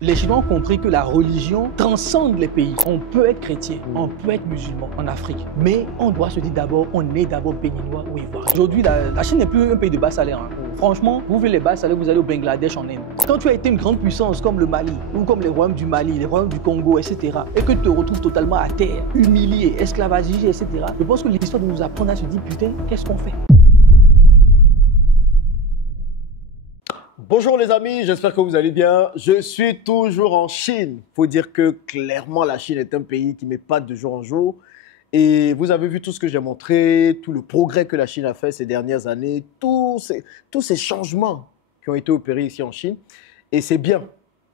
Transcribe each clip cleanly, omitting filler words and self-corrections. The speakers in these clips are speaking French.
Les Chinois ont compris que la religion transcende les pays. On peut être chrétien, on peut être musulman en Afrique, mais on doit se dire d'abord, on est d'abord béninois ou ivoirien. Aujourd'hui, la Chine n'est plus un pays de bas salaire. Hein. Franchement, vous voulez les bas salaires, vous allez au Bangladesh, en Inde. Quand tu as été une grande puissance comme le Mali, ou comme les royaumes du Mali, les royaumes du Congo, etc., et que tu te retrouves totalement à terre, humilié, esclavagé, etc., je pense que l'histoire doit nous apprendre à se dire, putain, qu'est-ce qu'on fait ? Bonjour les amis, j'espère que vous allez bien. Je suis toujours en Chine. Il faut dire que clairement la Chine est un pays qui m'épate de jour en jour. Et vous avez vu tout ce que j'ai montré, tout le progrès que la Chine a fait ces dernières années, tous ces changements qui ont été opérés ici en Chine. Et c'est bien,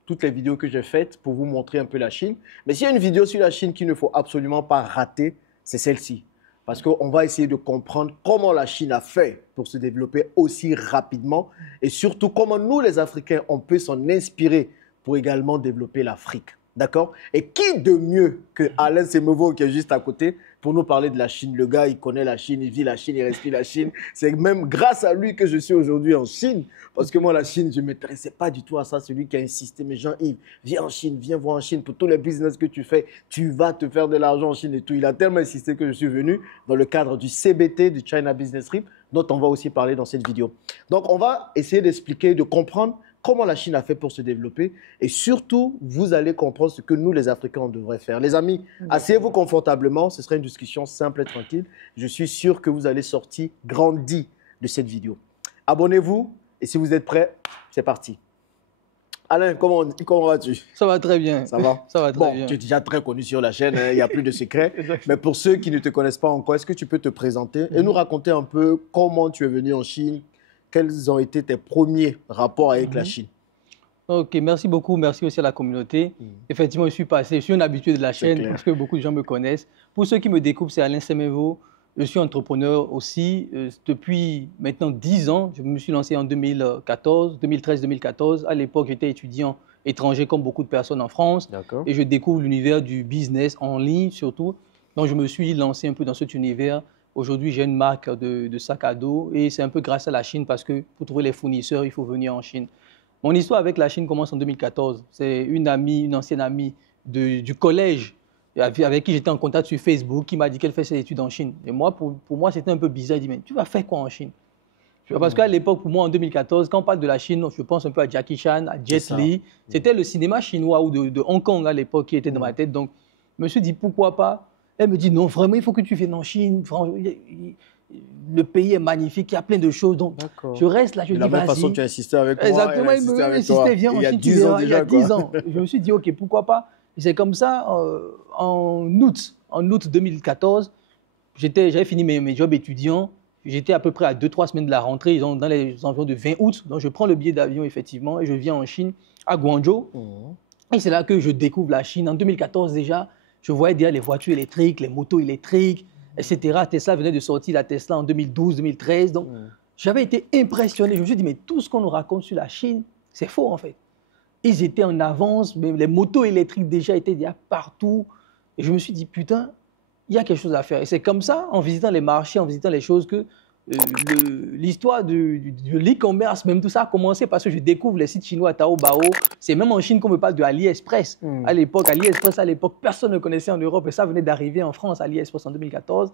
toutes les vidéos que j'ai faites pour vous montrer un peu la Chine. Mais s'il y a une vidéo sur la Chine qu'il ne faut absolument pas rater, c'est celle-ci. Parce qu'on va essayer de comprendre comment la Chine a fait pour se développer aussi rapidement et surtout comment nous, les Africains, on peut s'en inspirer pour également développer l'Afrique. D'accord? Et qui de mieux que Alain Semevo qui est juste à côté pour nous parler de la Chine? Le gars, il connaît la Chine, il vit la Chine, il respire la Chine. C'est même grâce à lui que je suis aujourd'hui en Chine. Parce que moi, la Chine, je ne m'intéressais pas du tout à ça. C'est lui qui a insisté. Mais Jean-Yves, viens en Chine, viens voir en Chine. Pour tous les business que tu fais, tu vas te faire de l'argent en Chine et tout. Il a tellement insisté que je suis venu dans le cadre du CBT, du China Business Trip, dont on va aussi parler dans cette vidéo. Donc, on va essayer d'expliquer, de comprendre comment la Chine a fait pour se développer et surtout, vous allez comprendre ce que nous, les Africains, on devrait faire. Les amis, asseyez-vous confortablement, ce sera une discussion simple et tranquille. Je suis sûr que vous allez sortir grandi de cette vidéo. Abonnez-vous et si vous êtes prêts, c'est parti. Alain, comment vas-tu? Ça va très bien. Ça va? Ça va très bien. Bon, tu es déjà très connu sur la chaîne, il n'y a plus de secrets. Mais pour ceux qui ne te connaissent pas encore, est-ce que tu peux te présenter et nous raconter un peu comment tu es venu en Chine? Quels ont été tes premiers rapports avec la Chine? Ok, merci beaucoup. Merci aussi à la communauté. Effectivement, je suis un habitué de la chaîne clair. parce que beaucoup de gens me connaissent. Pour ceux qui me découvrent, c'est Alain Semevo. Je suis entrepreneur aussi. Depuis maintenant 10 ans, je me suis lancé en 2013-2014. À l'époque, j'étais étudiant étranger comme beaucoup de personnes en France. Et je découvre l'univers du business en ligne surtout. Donc, je me suis lancé un peu dans cet univers. Aujourd'hui, j'ai une marque de sac à dos et c'est un peu grâce à la Chine parce que pour trouver les fournisseurs, il faut venir en Chine. Mon histoire avec la Chine commence en 2014. C'est une ancienne amie du collège avec qui j'étais en contact sur Facebook qui m'a dit qu'elle fait ses études en Chine. Et moi, pour moi, c'était un peu bizarre. Je dis, mais tu vas faire quoi en Chine? Parce qu'à l'époque, pour moi, en 2014, quand on parle de la Chine, je pense un peu à Jackie Chan, à Jet Li. C'était le cinéma chinois ou de Hong Kong à l'époque qui était dans ma tête. Donc, je me suis dit, pourquoi pas? Elle me dit, non, vraiment, il faut que tu viennes en Chine. Le pays est magnifique, il y a plein de choses. Donc, je reste là, je dis, vas-y. De la même façon, tu as insisté avec moi. Exactement, il me insistait, viens en Chine, tu verras. Il y a 10 ans. Je me suis dit, OK, pourquoi pas? Et c'est comme ça, en août 2014, j'avais fini mes jobs étudiants. J'étais à peu près à 2-3 semaines de la rentrée, dans les environs de 20 août. Donc, je prends le billet d'avion, effectivement, et je viens en Chine, à Guangzhou. Et c'est là que je découvre la Chine. En 2014, déjà, je voyais déjà les voitures électriques, les motos électriques, etc. Tesla venait de sortir la Tesla en 2012-2013. Donc, j'avais été impressionné. Je me suis dit, mais tout ce qu'on nous raconte sur la Chine, c'est faux, en fait. Ils étaient en avance, mais les motos électriques déjà étaient déjà partout. Et je me suis dit, putain, il y a quelque chose à faire. Et c'est comme ça, en visitant les marchés, en visitant les choses, que l'histoire de l'e-commerce, même tout ça a commencé parce que je découvre les sites chinois à Taobao. C'est même en Chine qu'on me parle de AliExpress. À l'époque, personne ne connaissait en Europe et ça venait d'arriver en France, AliExpress en 2014.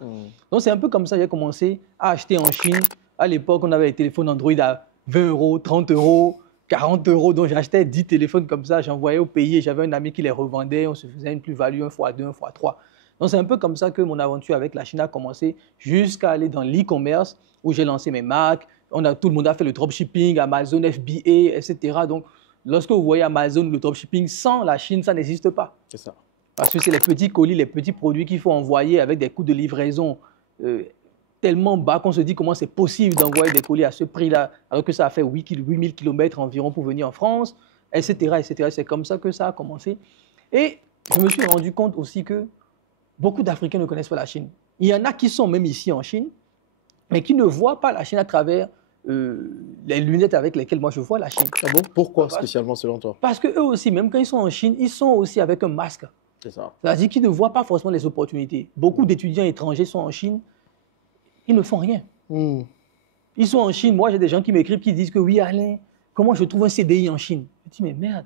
Donc c'est un peu comme ça que j'ai commencé à acheter en Chine. À l'époque, on avait les téléphones Android à 20 euros, 30 euros, 40 euros. Donc j'achetais 10 téléphones comme ça, j'envoyais au pays et j'avais un ami qui les revendait. On se faisait une plus-value 1x2, 1x3. Donc, c'est un peu comme ça que mon aventure avec la Chine a commencé jusqu'à aller dans l'e-commerce où j'ai lancé mes marques. Tout le monde a fait le dropshipping, Amazon, FBA, etc. Donc, lorsque vous voyez Amazon, le dropshipping, sans la Chine, ça n'existe pas. C'est ça. Parce que c'est les petits colis, les petits produits qu'il faut envoyer avec des coûts de livraison tellement bas qu'on se dit comment c'est possible d'envoyer des colis à ce prix-là alors que ça a fait 8000 km environ pour venir en France, etc. etc. C'est comme ça que ça a commencé. Et je me suis rendu compte aussi que beaucoup d'Africains ne connaissent pas la Chine. Il y en a qui sont même ici en Chine, mais qui ne voient pas la Chine à travers les lunettes avec lesquelles moi je vois la Chine. Bon, pourquoi spécialement selon toi? Parce qu'eux aussi, même quand ils sont en Chine, ils sont aussi avec un masque. C'est ça. C'est-à-dire qu'ils ne voient pas forcément les opportunités. Beaucoup d'étudiants étrangers sont en Chine, ils ne font rien. Ils sont en Chine. Moi, j'ai des gens qui m'écrivent qui disent que oui, Alain, comment je trouve un CDI en Chine? Je dis, mais merde.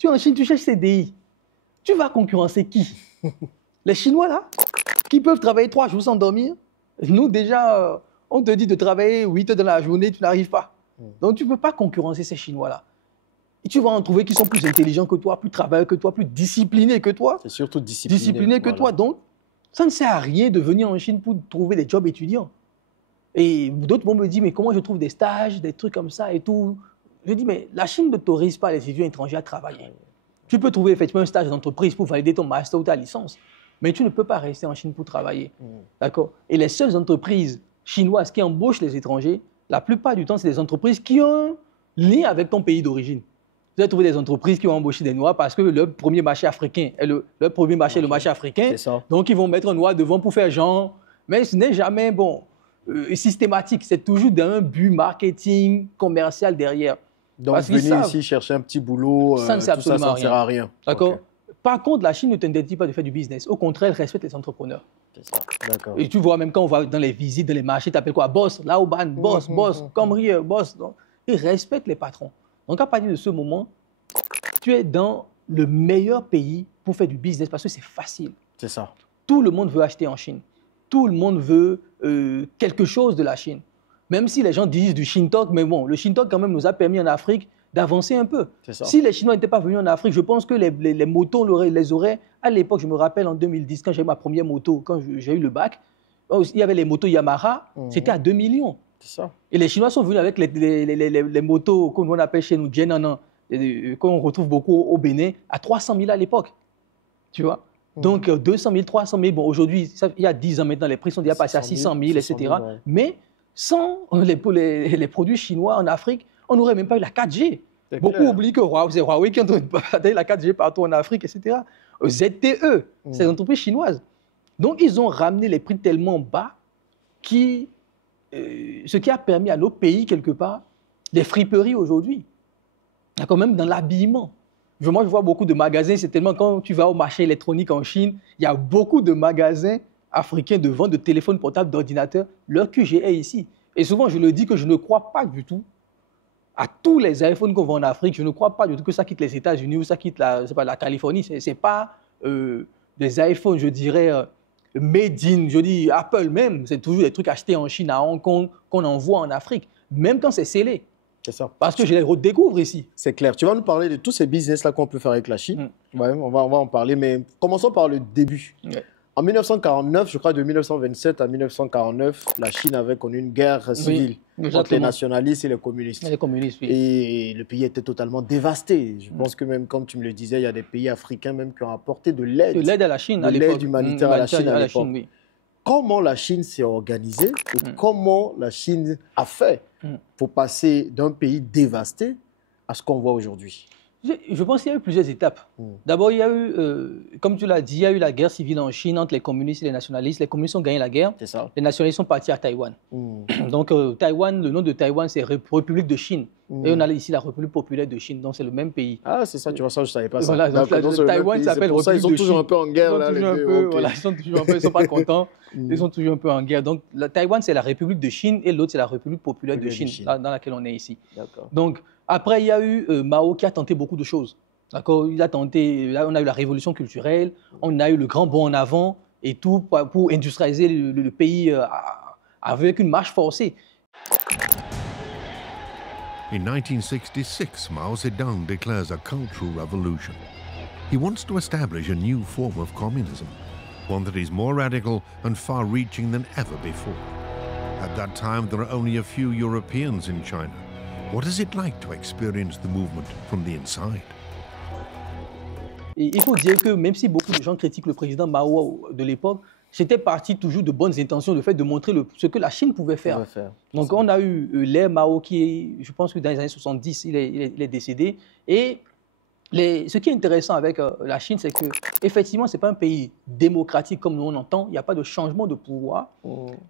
Tu es en Chine, tu cherches CDI. Tu vas concurrencer qui? Les Chinois, là, qui peuvent travailler 3 jours sans dormir. Nous, déjà, on te dit de travailler 8 heures dans la journée, tu n'arrives pas. Donc, tu ne peux pas concurrencer ces Chinois-là. Et tu vas en trouver qui sont plus intelligents que toi, plus travailleurs que toi, plus disciplinés que toi. C'est surtout discipliné que toi. Donc, ça ne sert à rien de venir en Chine pour trouver des jobs étudiants. Et d'autres vont me dire, mais comment je trouve des stages, des trucs comme ça et tout. Je dis, mais la Chine n'autorise pas les étudiants étrangers à travailler. Tu peux trouver effectivement un stage d'entreprise pour valider ton master ou ta licence, mais tu ne peux pas rester en Chine pour travailler. D'accord? Et les seules entreprises chinoises qui embauchent les étrangers, la plupart du temps, c'est des entreprises qui ont un lien avec ton pays d'origine. Vous allez trouver des entreprises qui ont embauché des Noirs parce que leur premier marché africain est leur premier marché, le marché africain. Donc, ils vont mettre un Noir devant pour faire genre. Mais ce n'est jamais systématique. C'est toujours d'un but marketing, commercial derrière. Donc, venir ici chercher un petit boulot, ça ne sert à rien. D'accord. Okay. Par contre, la Chine ne t'interdit pas de faire du business. Au contraire, elle respecte les entrepreneurs. C'est ça. D'accord. Et tu vois, même quand on va dans les visites, dans les marchés, tu appelles quoi? Boss, Laoban, boss, comme rire, boss. Donc, ils respectent les patrons. Donc, à partir de ce moment, tu es dans le meilleur pays pour faire du business parce que c'est facile. C'est ça. Tout le monde veut acheter en Chine. Tout le monde veut quelque chose de la Chine. Même si les gens disent du Shintok, mais bon, le Shintok quand même nous a permis en Afrique d'avancer un peu. Si les Chinois n'étaient pas venus en Afrique, je pense que les motos, on les aurait. À l'époque, je me rappelle en 2010, quand j'ai eu ma première moto, quand j'ai eu le bac, il y avait les motos Yamaha, c'était à 2 millions. Ça. Et les Chinois sont venus avec les motos qu'on appelle chez nous, Jianan, qu'on retrouve beaucoup au Bénin, à 300 000 à l'époque. Tu vois? Donc 200 000, 300 000. Bon, aujourd'hui, il y a 10 ans maintenant, les prix sont déjà passés à 600 000, etc. Ouais. Mais sans les produits chinois en Afrique, on n'aurait même pas eu la 4G. Beaucoup oublient que c'est Huawei qui a la 4G partout en Afrique, etc. ZTE, c'est des entreprises chinoises. Donc, ils ont ramené les prix tellement bas ce qui a permis à nos pays, quelque part, des friperies aujourd'hui. Quand même dans l'habillement. Moi, je vois beaucoup de magasins, c'est tellement quand tu vas au marché électronique en Chine, il y a beaucoup de magasins africains de vente de téléphones portables, d'ordinateurs. Leur QG est ici. Et souvent, je le dis que je ne crois pas du tout à tous les iPhones qu'on vend en Afrique. Je ne crois pas du tout que ça quitte les États-Unis ou ça quitte la Californie. Ce n'est pas des iPhones, je dirais, made in, je dis Apple même. C'est toujours des trucs achetés en Chine, à Hong Kong, qu'on envoie en Afrique, même quand c'est scellé. C'est ça. Parce que je les redécouvre ici. C'est clair. Tu vas nous parler de tous ces business-là qu'on peut faire avec la Chine. Ouais, on va en parler, mais commençons par le début. En 1949, je crois de 1927 à 1949, la Chine avait connu une guerre civile entre les nationalistes et les communistes. Les communistes, oui. Et le pays était totalement dévasté. Je pense que même, comme tu me le disais, il y a des pays africains même qui ont apporté de l'aide. De l'aide à la Chine à l'époque. De l'aide humanitaire à la Chine à l'époque. Oui. Comment la Chine s'est organisée et comment la Chine a fait pour passer d'un pays dévasté à ce qu'on voit aujourd'hui? Je pense qu'il y a eu plusieurs étapes. D'abord, il y a eu, comme tu l'as dit, il y a eu la guerre civile en Chine entre les communistes et les nationalistes. Les communistes ont gagné la guerre. Les nationalistes sont partis à Taïwan. Donc, Taïwan, le nom de Taïwan, c'est République de Chine. Et on a ici la République populaire de Chine. Donc, c'est le même pays. Ah, c'est ça, tu vois ça, je ne savais pas ça. Voilà, donc Taïwan s'appelle République de Chine. Ils sont toujours un peu en guerre. Ils sont toujours un peu, ils ne sont pas contents. Ils sont toujours un peu en guerre. Donc, Taïwan, c'est la République de Chine et l'autre, c'est la République populaire de Chine, dans laquelle on est ici. Donc, après, il y a eu Mao qui a tenté beaucoup de choses. D'accord, il a tenté, là, on a eu la révolution culturelle, on a eu le grand bond en avant et tout pour industrialiser le pays avec une marche forcée. In 1966, Mao Zedong declares a cultural revolution. He wants to establish a new form of communism, one that is more radical and far-reaching than ever before. At that time, there are only a few Europeans in China. What is it like to experience the movement from the inside? Et il faut dire que même si beaucoup de gens critiquent le président Mao de l'époque, c'était parti toujours de bonnes intentions, le fait de montrer ce que la Chine pouvait faire. Donc on a eu l'ère Mao qui, je pense que dans les années 70, il est décédé. Et ce qui est intéressant avec la Chine, c'est qu'effectivement, ce n'est pas un pays démocratique comme nous on entend. Il n'y a pas de changement de pouvoir,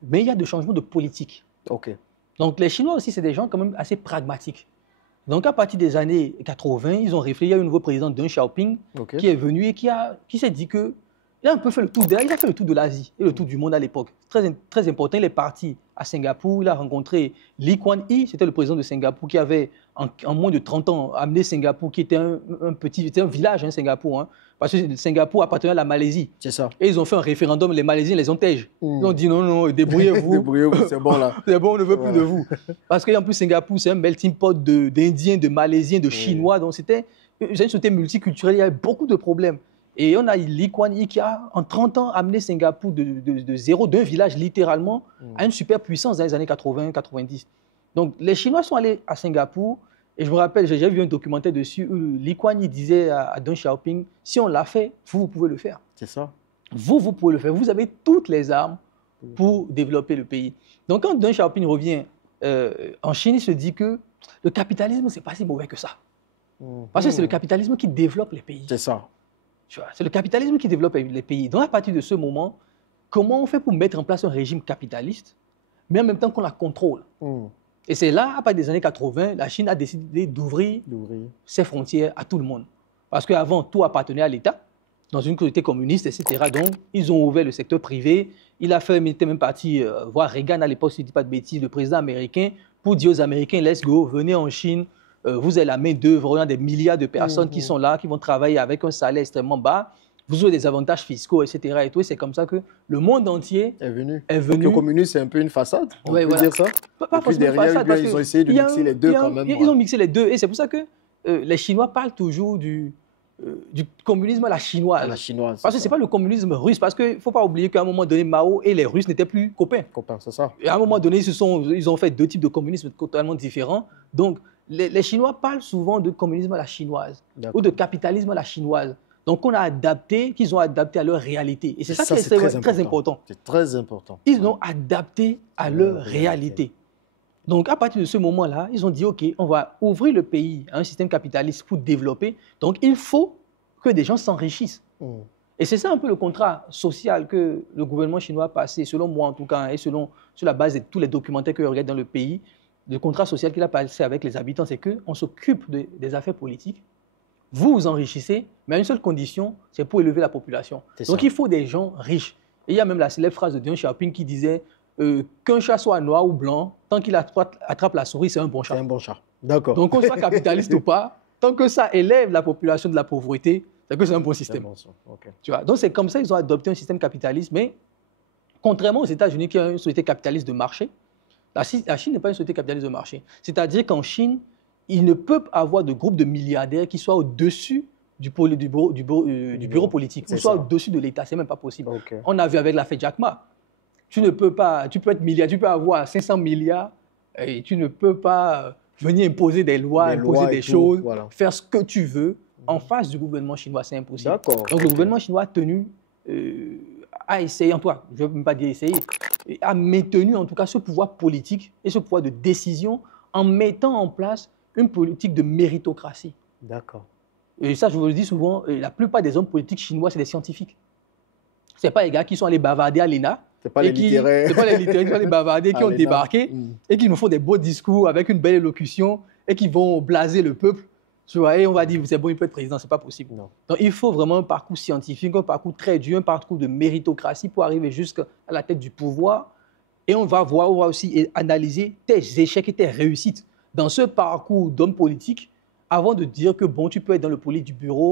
mais il y a de changement de politique. Donc les Chinois aussi, c'est des gens quand même assez pragmatiques. Donc à partir des années 80, ils ont réfléchi. Il y a eu un nouveau président, Deng Xiaoping, qui est venu et qui s'est dit que il a un peu fait le tour de l'Asie et le tour du monde à l'époque. Très, très important. Il est parti à Singapour. Il a rencontré Lee Kuan Yew, c'était le président de Singapour, qui avait en moins de 30 ans, amené Singapour, qui était c'était un village, hein, Singapour, hein, parce que Singapour appartenait à la Malaisie. C'est ça. Et ils ont fait un référendum, les Malaisiens les ont tèges. Ils ont dit non, débrouillez-vous. Débrouillez-vous, c'est bon là. C'est bon, on ne veut plus de vous. Parce qu'en plus, Singapour, c'est un melting pot d'Indiens, de Malaisiens, de Chinois. Donc c'était une société multiculturelle, il y avait beaucoup de problèmes. Et on a Lee Kuan Yew qui a, en 30 ans, amené Singapour de zéro, d'un village littéralement, à une superpuissance dans les années 80-90. Donc les Chinois sont allés à Singapour. Et je me rappelle, j'ai vu un documentaire dessus où Lee Kuan Yew disait à Deng Xiaoping, si on l'a fait, vous pouvez le faire. C'est ça. Vous pouvez le faire. Vous avez toutes les armes pour développer le pays. Donc quand Deng Xiaoping revient en Chine, il se dit que le capitalisme, ce n'est pas si mauvais que ça. Parce que c'est le capitalisme qui développe les pays. C'est ça. C'est le capitalisme qui développe les pays. Donc à partir de ce moment, comment on fait pour mettre en place un régime capitaliste, mais en même temps qu'on la contrôle? Et c'est là, à partir des années 80, la Chine a décidé d'ouvrir ses frontières à tout le monde. Parce qu'avant, tout appartenait à l'État, dans une société communiste, etc. Donc, ils ont ouvert le secteur privé. Il était même parti voir Reagan à l'époque, si je ne dis pas de bêtises, le président américain, pour dire aux Américains, let's go, venez en Chine, vous avez la main d'œuvre, il y a des milliards de personnes qui sont là, qui vont travailler avec un salaire extrêmement bas. Vous avez des avantages fiscaux, etc. Et tout. C'est comme ça que le monde entier est venu. Donc le communisme, c'est un peu une façade, on peut dire ça. Pas forcément une façade, parce ils ont essayé de mixer les deux quand même. Ils ont mixé les deux. Et c'est pour ça que les Chinois parlent toujours du communisme à la chinoise. Parce que ce n'est pas le communisme russe. Parce qu'il ne faut pas oublier qu'à un moment donné, Mao et les Russes n'étaient plus copains. C'est ça. Et à un moment donné, ils ont fait deux types de communisme totalement différents. Donc, les Chinois parlent souvent de communisme à la chinoise ou de capitalisme à la chinoise. Donc, qu'ils ont adapté à leur réalité. Et c'est ça qui est très important. C'est très important. Ils l'ont adapté à leur réalité. Donc, à partir de ce moment-là, ils ont dit, OK, on va ouvrir le pays à un système capitaliste pour développer. Donc, il faut que des gens s'enrichissent. Et c'est ça un peu le contrat social que le gouvernement chinois a passé, selon moi en tout cas, et sur la base de tous les documentaires que je regarde dans le pays. Le contrat social qu'il a passé avec les habitants, c'est qu'on s'occupe des affaires politiques. Vous vous enrichissez, mais à une seule condition, c'est pour élever la population. Donc, il faut des gens riches. Et il y a même la célèbre phrase de Deng Xiaoping qui disait qu'un chat soit noir ou blanc, tant qu'il attrape la souris, c'est un bon chat. C'est un bon chat. D'accord. Donc, qu'on soit capitaliste ou pas, tant que ça élève la population de la pauvreté, c'est que c'est un bon système. Tu vois? Donc, c'est comme ça qu'ils ont adopté un système capitaliste. Mais contrairement aux États-Unis, qui ont une société capitaliste de marché, la Chine n'est pas une société capitaliste de marché. C'est-à-dire qu'en Chine, il ne peut avoir de groupe de milliardaires qui soient au-dessus du bureau politique, ou soit au-dessus de l'État. Ce n'est même pas possible. On a vu avec l'affaire Jack Ma. Tu peux être milliardaire, tu peux avoir 500 milliards et tu ne peux pas venir imposer des lois, imposer des choses, faire ce que tu veux en face du gouvernement chinois. C'est impossible. Donc le gouvernement chinois a essayé, en tout cas, je ne veux même pas dire essayer, a maintenu en tout cas ce pouvoir politique et ce pouvoir de décision en mettant en place une politique de méritocratie. D'accord. Et ça, je vous le dis souvent, la plupart des hommes politiques chinois, c'est des scientifiques. Ce n'est pas les gars qui sont allés bavarder à l'ENA. Ce n'est pas les littéraires. Ce n'est pas les littéraires qui sont allés bavarder, qui ont débarqué et qui nous font des beaux discours avec une belle élocution et qui vont blaser le peuple. Tu vois, et on va dire, c'est bon, il peut être président, ce n'est pas possible. Non. Donc, il faut vraiment un parcours scientifique, un parcours très dur, un parcours de méritocratie pour arriver jusqu'à la tête du pouvoir. Et on va aussi analyser tes échecs et tes réussites dans ce parcours d'homme politique avant de dire que bon, tu peux être dans le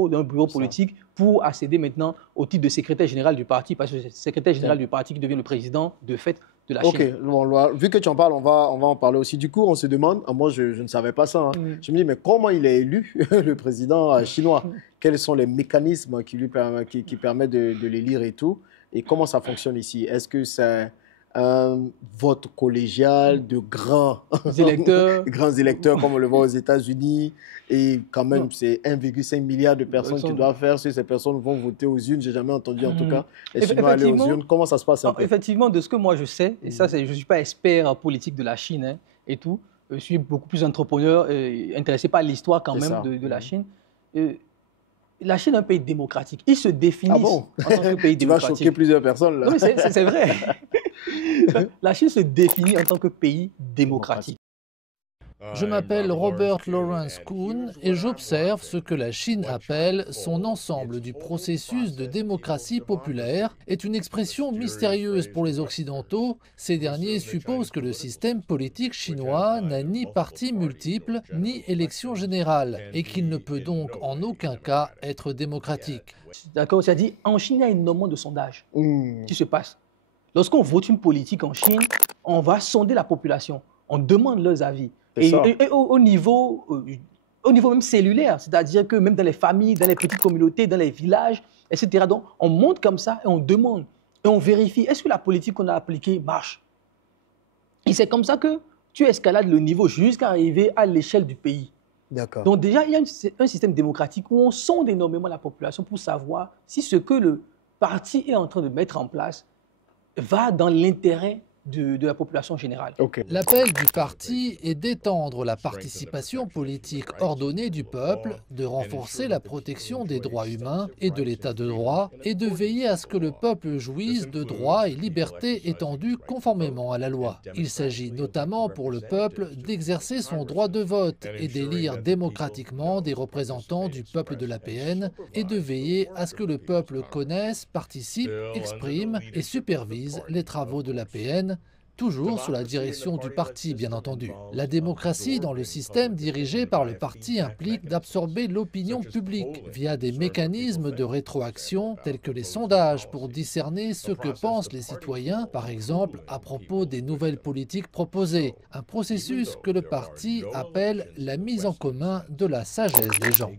d'un bureau politique pour accéder maintenant au titre de secrétaire général du parti, parce que c'est le secrétaire général du parti qui devient le président de fait de la Chine. Ok, vu que tu en parles, on va en parler aussi. Du coup, on se demande, moi je ne savais pas ça, je me dis, mais comment il est élu, le président chinois? Quels sont les mécanismes qui permettent de l'élire et tout? Et comment ça fonctionne ici? Est-ce que c'est un vote collégial de grands électeurs comme on le voit aux États-Unis, et quand même c'est 1,5 milliard de personnes qui doivent faire, si ces personnes vont voter aux urnes, j'ai jamais entendu en tout cas les Chinois aller aux urnes. Comment ça se passe un peu? Effectivement, de ce que moi je sais, et ça je ne suis pas expert politique de la Chine et tout, je suis beaucoup plus entrepreneur, intéressé par l'histoire quand même de la Chine. La Chine est un pays démocratique. Ils se définissent en tant que pays démocratique. Tu vas choquer plusieurs personnes là. Non, mais c'est vrai. La Chine se définit en tant que pays démocratique. Je m'appelle Robert Lawrence Kuhn et j'observe ce que la Chine appelle son ensemble du processus de démocratie populaire est une expression mystérieuse pour les Occidentaux. Ces derniers supposent que le système politique chinois n'a ni parti multiple ni élection générale et qu'il ne peut donc en aucun cas être démocratique. D'accord, c'est-à-dire en Chine, il y a énormément de sondages qui se passent. Lorsqu'on vote une politique en Chine, on va sonder la population, on demande leurs avis. Et au niveau même cellulaire, c'est-à-dire que même dans les familles, dans les petites communautés, dans les villages, etc. Donc, on monte comme ça et on demande, et on vérifie, est-ce que la politique qu'on a appliquée marche? Et c'est comme ça que tu escalades le niveau jusqu'à arriver à l'échelle du pays. D'accord. Donc déjà, il y a un système démocratique où on sonde énormément la population pour savoir si ce que le parti est en train de mettre en place va dans l'intérêt de la population générale. Okay. L'appel du parti est d'étendre la participation politique ordonnée du peuple, de renforcer la protection des droits humains et de l'état de droit, et de veiller à ce que le peuple jouisse de droits et libertés étendus conformément à la loi. Il s'agit notamment pour le peuple d'exercer son droit de vote et d'élire démocratiquement des représentants du peuple de l'APN et de veiller à ce que le peuple connaisse, participe, exprime et supervise les travaux de l'APN, toujours sous la direction du parti, bien entendu. La démocratie dans le système dirigé par le parti implique d'absorber l'opinion publique via des mécanismes de rétroaction tels que les sondages pour discerner ce que pensent les citoyens, par exemple à propos des nouvelles politiques proposées, un processus que le parti appelle la mise en commun de la sagesse des gens.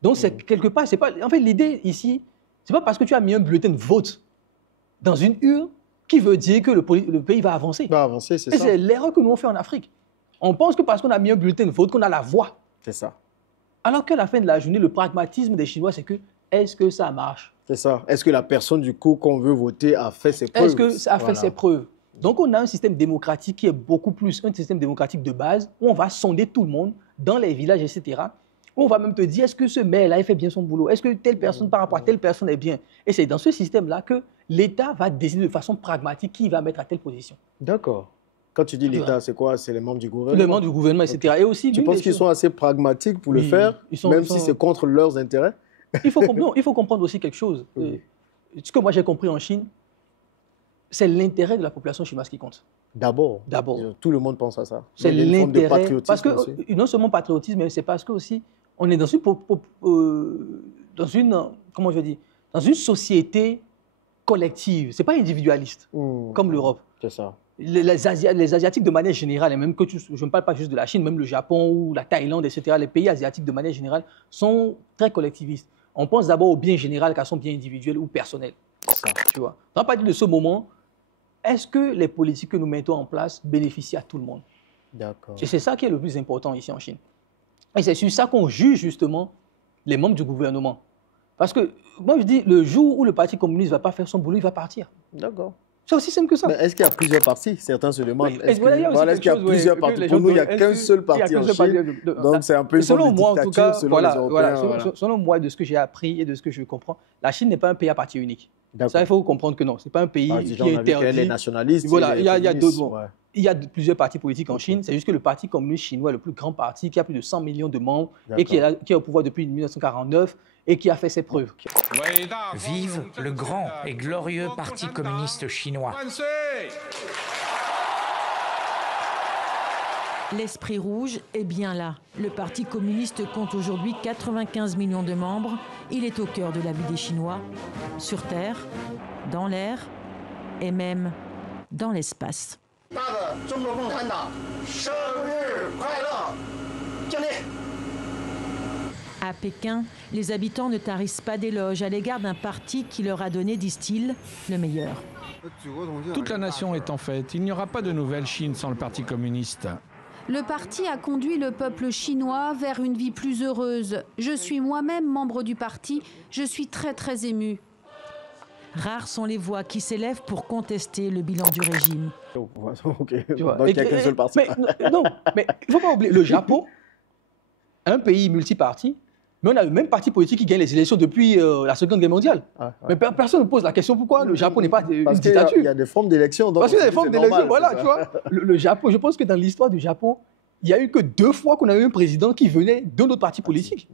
Donc, c'est quelque part, c'est pas. En fait, l'idée ici, c'est pas parce que tu as mis un bulletin de vote dans une urne qui veut dire que le pays va avancer. Va avancer, c'est ça. Et c'est l'erreur que nous on fait en Afrique. On pense que parce qu'on a mis un bulletin de vote, qu'on a la voix. C'est ça. Alors qu'à la fin de la journée, le pragmatisme des Chinois, c'est que est-ce que ça marche? C'est ça. Est-ce que la personne, du coup, qu'on veut voter a fait ses preuves? Est-ce que ça a fait ses preuves? Donc, on a un système démocratique qui est beaucoup plus un système démocratique de base, où on va sonder tout le monde dans les villages, etc. Où on va même te dire, est-ce que ce maire-là, il fait bien son boulot? Est-ce que telle personne, par rapport à telle personne, est bien? Et c'est dans ce système-là que l'État va décider de façon pragmatique qui va mettre à telle position. D'accord. Quand tu dis l'État, c'est quoi? C'est les membres du gouvernement? Les membres du gouvernement, etc. Okay. Et aussi, tu penses qu'ils sont assez pragmatiques pour le faire, même si c'est contre leurs intérêts? Il faut comprendre aussi quelque chose. Ce que moi j'ai compris en Chine, c'est l'intérêt de la population chinoise qui compte. D'abord. Tout le monde pense à ça. C'est l'intérêt. Parce que non seulement patriotisme, mais c'est parce que aussi on est dans une société collective. C'est pas individualiste comme l'Europe. C'est ça. Les Asiatiques de manière générale, et même que je ne parle pas juste de la Chine, même le Japon ou la Thaïlande, etc., les pays asiatiques de manière générale sont très collectivistes. On pense d'abord au bien général qu'à son bien individuel ou personnel. C'est ça. Tu vois. À partir de ce moment, est-ce que les politiques que nous mettons en place bénéficient à tout le monde? D'accord. Et c'est ça qui est le plus important ici en Chine. Et c'est sur ça qu'on juge justement les membres du gouvernement. Parce que moi je dis, le jour où le Parti communiste ne va pas faire son boulot, il va partir. D'accord. C'est aussi simple que ça. Mais est-ce qu'il y a plusieurs partis? Certains se demandent. Oui, est-ce qu'il y a plusieurs partis? Pour nous, il n'y a qu'un seul parti en Chine. Donc c'est un peu une forme de dictature, en tout cas, selon les Européens. Selon moi, de ce que j'ai appris et de ce que je comprends, la Chine n'est pas un pays à parti unique. Ça, il faut comprendre que non. Ce n'est pas un pays qui est interdit. Les nationalistes. Voilà, il y a d'autres mots. Il y a plusieurs partis politiques en Chine. C'est juste que le Parti communiste chinois est le plus grand parti, qui a plus de 100 millions de membres et qui est au pouvoir depuis 1949 et qui a fait ses preuves. Vive le grand et glorieux Parti communiste chinois. L'esprit rouge est bien là. Le Parti communiste compte aujourd'hui 95 millions de membres. Il est au cœur de la vie des Chinois, sur Terre, dans l'air et même dans l'espace. À Pékin, les habitants ne tarissent pas d'éloges à l'égard d'un parti qui leur a donné, disent-ils, le meilleur. Toute la nation est en fête. Il n'y aura pas de nouvelle Chine sans le Parti communiste. Le parti a conduit le peuple chinois vers une vie plus heureuse. Je suis moi-même membre du parti. Je suis très ému. Rares sont les voix qui s'élèvent pour contester le bilan du régime. Okay. Donc il n'y a qu'un seul parti. Non, mais il ne faut pas oublier, le Japon, un pays multiparti, mais on a le même parti politique qui gagne les élections depuis la Seconde Guerre mondiale. Mais personne ne pose la question pourquoi le Japon n'est pas une dictature. Il y a des formes d'élection. Parce qu'il y a des formes d'élection, voilà, tu vois. Le Japon, je pense que dans l'histoire du Japon, il n'y a eu que 2 fois qu'on a eu un président qui venait de notre parti politique.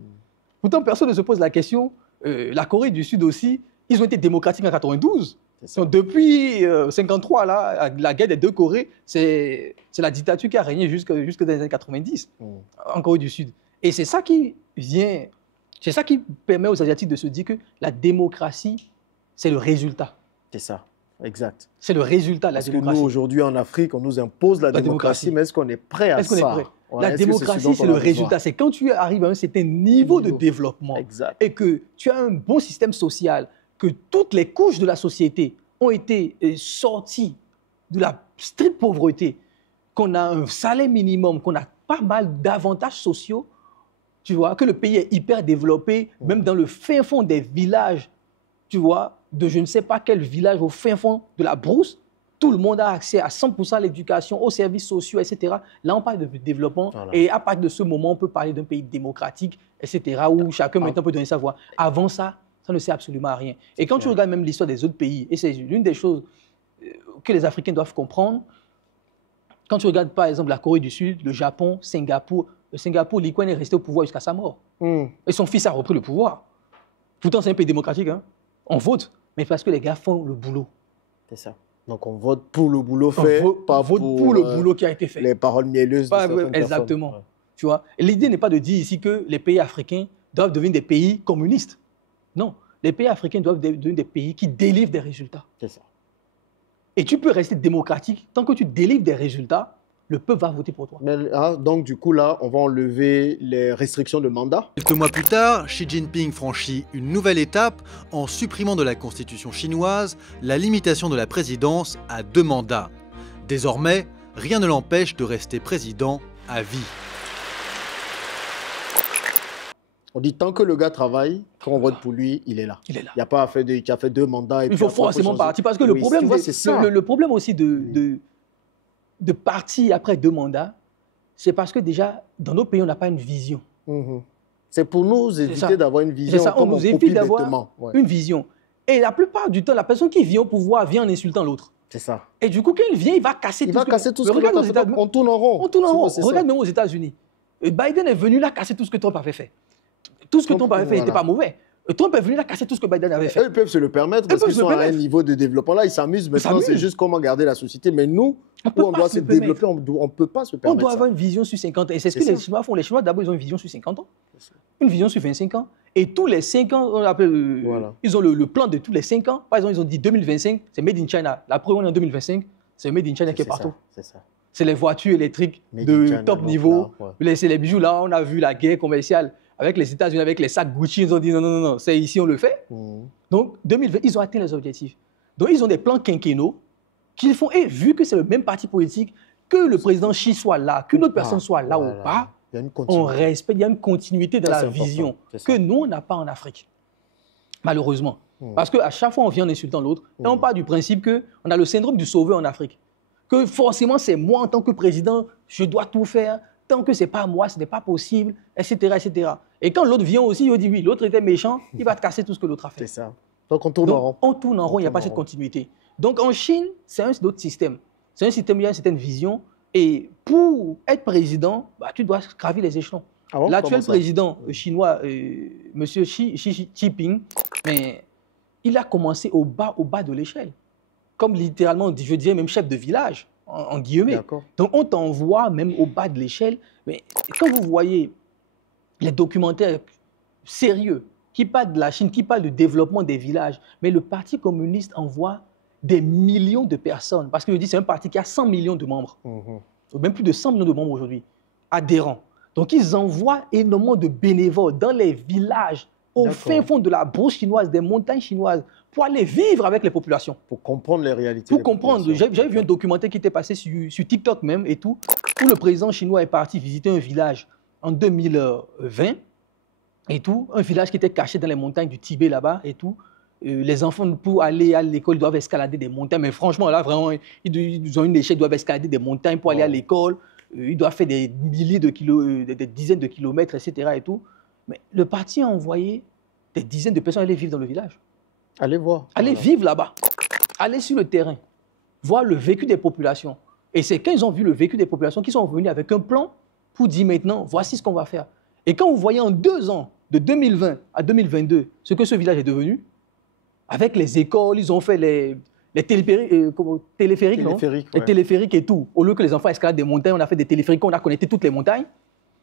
Pourtant, personne ne se pose la question. La Corée du Sud aussi, ils ont été démocratiques en 92. Donc, depuis 1953, là, la guerre des 2 Corées, c'est la dictature qui a régné jusque dans les années 90 en Corée du Sud. Et c'est ça qui permet aux Asiatiques de se dire que la démocratie, c'est le résultat. C'est ça, exact. C'est le résultat de la démocratie. Parce que nous, aujourd'hui, en Afrique, on nous impose la démocratie, mais est-ce qu'on est prêt à ça? La démocratie, c'est le résultat. C'est quand tu arrives à un certain niveau de développement et que tu as un bon système social, que toutes les couches de la société ont été sorties de la stricte pauvreté, qu'on a un salaire minimum, qu'on a pas mal d'avantages sociaux, tu vois, que le pays est hyper développé, même dans le fin fond des villages, tu vois, de je ne sais pas quel village au fin fond de la brousse, tout le monde a accès à 100% à l'éducation, aux services sociaux, etc. Là, on parle de développement et à partir de ce moment, on peut parler d'un pays démocratique, etc., où chacun maintenant peut donner sa voix. Avant ça, ça ne sert absolument à rien. Et quand tu regardes même l'histoire des autres pays, et c'est l'une des choses que les Africains doivent comprendre, quand tu regardes par exemple la Corée du Sud, le Japon, Singapour, Lee Kuan est resté au pouvoir jusqu'à sa mort. Et son fils a repris le pouvoir. Pourtant, c'est un pays démocratique. Hein. On vote, mais parce que les gars font le boulot. C'est ça. Donc on vote pour le boulot fait, pas pour le boulot qui a été fait. Les paroles mielleuses de certaines exactement. personnes. Tu vois. L'idée n'est pas de dire ici que les pays africains doivent devenir des pays communistes. Non, les pays africains doivent devenir des pays qui délivrent des résultats. C'est ça. Et tu peux rester démocratique tant que tu délivres des résultats. Le peuple va voter pour toi. Mais, donc, du coup, là, on va enlever les restrictions de mandat. Quelques mois plus tard, Xi Jinping franchit une nouvelle étape en supprimant de la constitution chinoise la limitation de la présidence à 2 mandats. Désormais, rien ne l'empêche de rester président à vie. On dit tant que le gars travaille, quand on vote pour lui, il est là. Il est là. Il n'y a pas qui a fait 2 mandats. Et il faut forcément partir. Parce que le problème, le problème aussi de partir après 2 mandats, c'est parce que déjà, dans nos pays, on n'a pas une vision. C'est pour nous éviter d'avoir une vision. C'est ça, on nous évite d'avoir une vision. Et la plupart du temps, la personne qui vient au pouvoir vient en insultant l'autre. C'est ça. Et du coup, quand il vient, il va casser tout ce que l'autre a fait. On tourne en rond. On tourne en rond. Regarde même aux États-Unis. Biden est venu là casser tout ce que Trump avait fait. Tout ce que Trump avait fait n'était pas mauvais. Trump est venu là casser tout ce que Biden avait fait. Ils peuvent se le permettre parce qu'ils sont à un niveau de développement. Là, ils s'amusent. Maintenant, c'est juste comment garder la société. Mais nous, on doit se développer, on ne peut pas se permettre. On doit avoir une vision sur 50 ans. Et c'est ce que les Chinois font. Les Chinois, d'abord, ils ont une vision sur 50 ans, une vision sur 25 ans. Et tous les 5 ans, on appelle, ils ont le plan de tous les 5 ans. Par exemple, ils ont dit 2025, c'est Made in China. La preuve, on est en 2025, c'est Made in China qui est partout. C'est les voitures électriques de top niveau. C'est les bijoux. Là, on a vu la guerre commerciale avec les États-Unis, avec les sacs Gucci. Ils ont dit non, c'est ici, on le fait. Donc, 2020, ils ont atteint les objectifs. Donc, ils ont des plans quinquennaux qu'ils font. Et vu que c'est le même parti politique, que le président Xi soit là, qu'une autre personne soit là ou pas, on respecte, il y a une continuité dans la vision que nous, on n'a pas en Afrique, malheureusement. Parce qu'à chaque fois, on vient en insultant l'autre et on part du principe qu'on a le syndrome du sauveur en Afrique. Que forcément, c'est moi en tant que président, je dois tout faire. Tant que ce n'est pas moi, ce n'est pas possible, etc., etc. Et quand l'autre vient aussi, il dit oui, l'autre était méchant, il va te casser tout ce que l'autre a fait. C'est ça. Donc on tourne en rond. On tourne en rond, il n'y a pas cette continuité. Donc en Chine, c'est un autre système. C'est un système où il y a une certaine vision. Et pour être président, tu dois gravir les échelons. L'actuel président chinois, M. Xi Jinping, mais il a commencé au bas de l'échelle. Comme littéralement, je dirais même chef de village. En guillemets. Donc, on t'envoie même au bas de l'échelle. Mais quand vous voyez les documentaires sérieux qui parlent de la Chine, qui parlent du développement des villages, mais le Parti communiste envoie des millions de personnes. Parce que je dis, c'est un parti qui a 100 millions de membres. Même plus de 100 millions de membres aujourd'hui, adhérents. Donc, ils envoient énormément de bénévoles dans les villages, au fin fond de la brousse chinoise, des montagnes chinoises, pour aller vivre avec les populations. Pour comprendre les réalités. Pour comprendre. J'avais vu un documentaire qui était passé sur TikTok même et tout, où le président chinois est parti visiter un village en 2020 et tout, un village qui était caché dans les montagnes du Tibet là-bas et tout. Les enfants, pour aller à l'école, doivent escalader des montagnes. Mais franchement, là, vraiment, ils ont une échelle, ils doivent escalader des montagnes pour aller à l'école. Ils doivent faire des milliers de kilomètres, des dizaines de kilomètres, etc. et tout. Mais le parti a envoyé des dizaines de personnes aller vivre dans le village. Allez voir. Allez vivre là-bas. Allez sur le terrain. Voir le vécu des populations. Et c'est quand ils ont vu le vécu des populations qu'ils sont venus avec un plan pour dire maintenant, voici ce qu'on va faire. Et quand vous voyez en 2 ans, de 2020 à 2022, ce que ce village est devenu, avec les écoles, ils ont fait les téléphériques, non? Les téléphériques et tout. Au lieu que les enfants escaladent des montagnes, on a fait des téléphériques, on a connecté toutes les montagnes,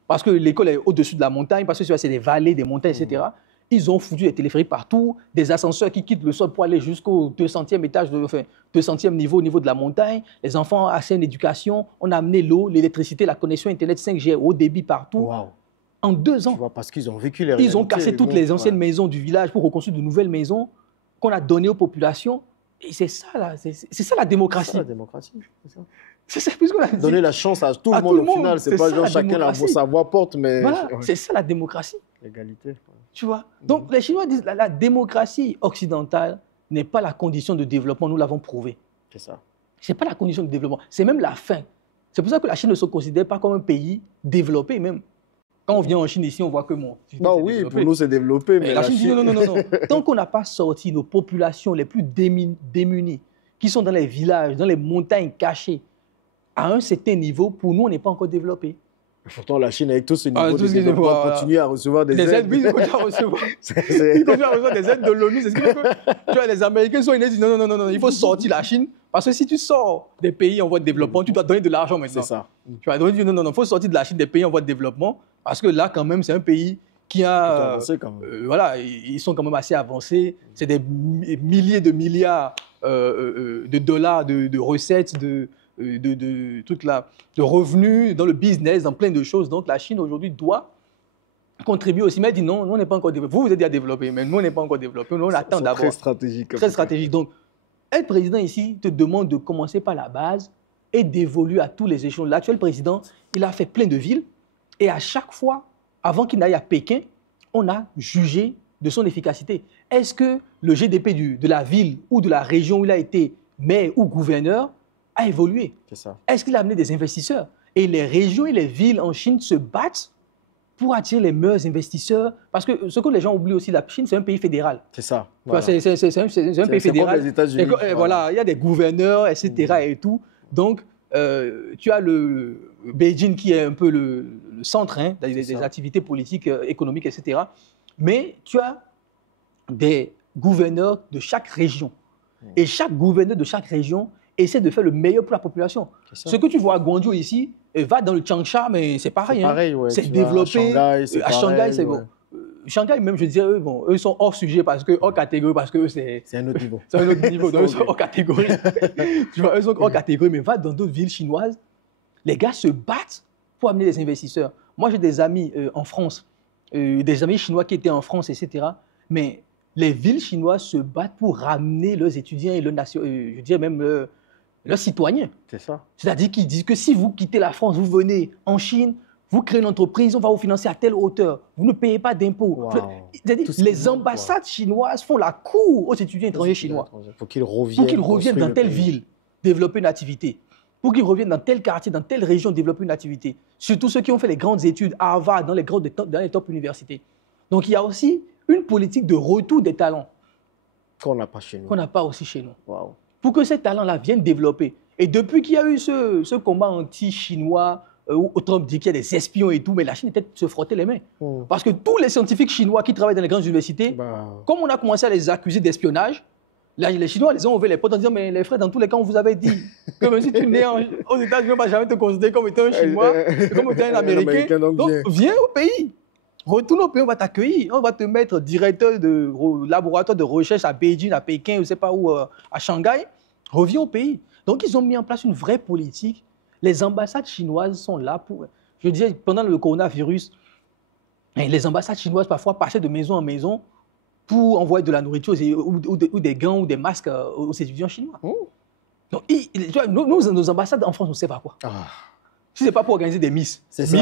parce que l'école est au-dessus de la montagne, parce que c'est des vallées, des montagnes, etc. Ils ont foutu des téléphériques partout, des ascenseurs qui quittent le sol pour aller jusqu'au 200e étage, 200e niveau, au niveau de la montagne. Les enfants ont accès à une éducation, on a amené l'eau, l'électricité, la connexion Internet 5G, haut débit partout. Wow. En 2 ans. Tu vois, parce qu'ils ont vécu les réalités. Ils ont cassé toutes les anciennes maisons du village pour reconstruire de nouvelles maisons qu'on a données aux populations. Et c'est ça, là, c'est ça la démocratie. C'est ça la démocratie. C'est ça, puisqu'on a donner la chance à tout le monde au final. C'est pas genre chacun sa voix porte, mais... Voilà, c'est ça la démocratie. L'égalité. Tu vois? Donc les Chinois disent la démocratie occidentale n'est pas la condition de développement, nous l'avons prouvé. C'est ça. C'est pas la condition de développement, c'est même la fin. C'est pour ça que la Chine ne se considère pas comme un pays développé même. Quand on vient en Chine ici, on voit que bon. Non, oui, développé. Pour nous c'est développé, mais la Chine dit non. Tant qu'on n'a pas sorti nos populations les plus démunies, qui sont dans les villages, dans les montagnes cachées, à un certain niveau, pour nous, on n'est pas encore développé. Pourtant, la Chine, avec tout ce niveau de développement, continue à recevoir des aides. Oui, ils continuent à recevoir. Ils continuent à recevoir des aides de l'ONU. C'est ce qui fait que tu vois, les Américains sont disent non, il faut sortir la Chine. Parce que si tu sors des pays en voie de développement, tu dois donner de l'argent maintenant. C'est ça. Tu vas donner non, il faut sortir de la Chine des pays en voie de développement. Parce que là, quand même, c'est un pays qui a... voilà, ils sont quand même assez avancés. C'est des milliers de milliards de dollars de recettes, trucs là, de revenus dans le business, dans plein de choses. Donc la Chine aujourd'hui doit contribuer aussi. Mais elle dit non, nous on n'est pas encore développé. Vous êtes déjà développé, mais nous on n'est pas encore développé. Nous on attend d'abord. Très stratégique. Très stratégique. Donc être président ici te demande de commencer par la base et d'évoluer à tous les échelons. L'actuel président, il a fait plein de villes et à chaque fois, avant qu'il n'aille à Pékin, on a jugé de son efficacité. Est-ce que le GDP de la ville ou de la région où il a été maire ou gouverneur a évolué? C'est ça. Est-ce qu'il a amené des investisseurs? Et les régions et les villes en Chine se battent pour attirer les meilleurs investisseurs. Parce que ce que les gens oublient aussi, la Chine, c'est un pays fédéral. C'est ça. Voilà. C'est un pays fédéral. Comme les États-Unis. Voilà, il y a des gouverneurs, etc. Et tout. Donc, tu as le Beijing qui est un peu le centre des activités politiques, économiques, etc. Mais tu as des gouverneurs de chaque région. Et chaque gouverneur de chaque région essaie de faire le meilleur pour la population. Ce que tu vois à Guangzhou ici, va dans le Changsha, mais c'est pareil. C'est pareil, c'est développé. À Shanghai, c'est bon. Shanghai, même, je dirais, eux sont hors sujet, hors catégorie, parce que c'est un autre niveau. C'est un autre niveau, donc eux sont hors catégorie. Tu vois, eux sont hors catégorie, mais va dans d'autres villes chinoises, les gars se battent pour amener des investisseurs. Moi, j'ai des amis en France, des amis chinois qui étaient en France, etc. Mais les villes chinoises se battent pour ramener leurs étudiants et je dirais même leurs citoyens. C'est ça. C'est-à-dire qu'ils disent que si vous quittez la France, vous venez en Chine, vous créez une entreprise, on va vous financer à telle hauteur. Vous ne payez pas d'impôts. Wow. Les ambassades chinoises font la cour aux étudiants étrangers chinois. Pour qu'ils reviennent dans telle ville, développer une activité. Pour qu'ils reviennent dans tel quartier, dans telle région, développer une activité. Surtout ceux qui ont fait les grandes études à Harvard, dans les top universités. Donc il y a aussi une politique de retour des talents. Qu'on n'a pas chez nous. Qu'on n'a pas aussi chez nous. Wow. Pour que ces talents-là viennent développer. Et depuis qu'il y a eu ce combat anti-chinois, où Trump dit qu'il y a des espions et tout, mais la Chine était se frotter les mains. Parce que tous les scientifiques chinois qui travaillent dans les grandes universités, comme on a commencé à les accuser d'espionnage, les Chinois les ont ouvert les portes en disant, mais les frères, dans tous les cas, on vous avait dit que même si tu nais aux États-Unis, on ne va jamais te considérer comme étant un Chinois, comme étant un Américain. Donc viens au pays. Retourne au pays, on va t'accueillir. On va te mettre directeur de laboratoire de recherche à Beijing, à Pékin, je ne sais pas où, à Shanghai. Reviens au pays. Donc, ils ont mis en place une vraie politique. Les ambassades chinoises sont là pour... Je disais, pendant le coronavirus, les ambassades chinoises, parfois, passaient de maison en maison pour envoyer de la nourriture ou des gants ou des masques aux étudiants chinois. Donc, nos ambassades en France, on ne sait pas quoi. Si ce n'est pas pour organiser des Miss. C'est ça.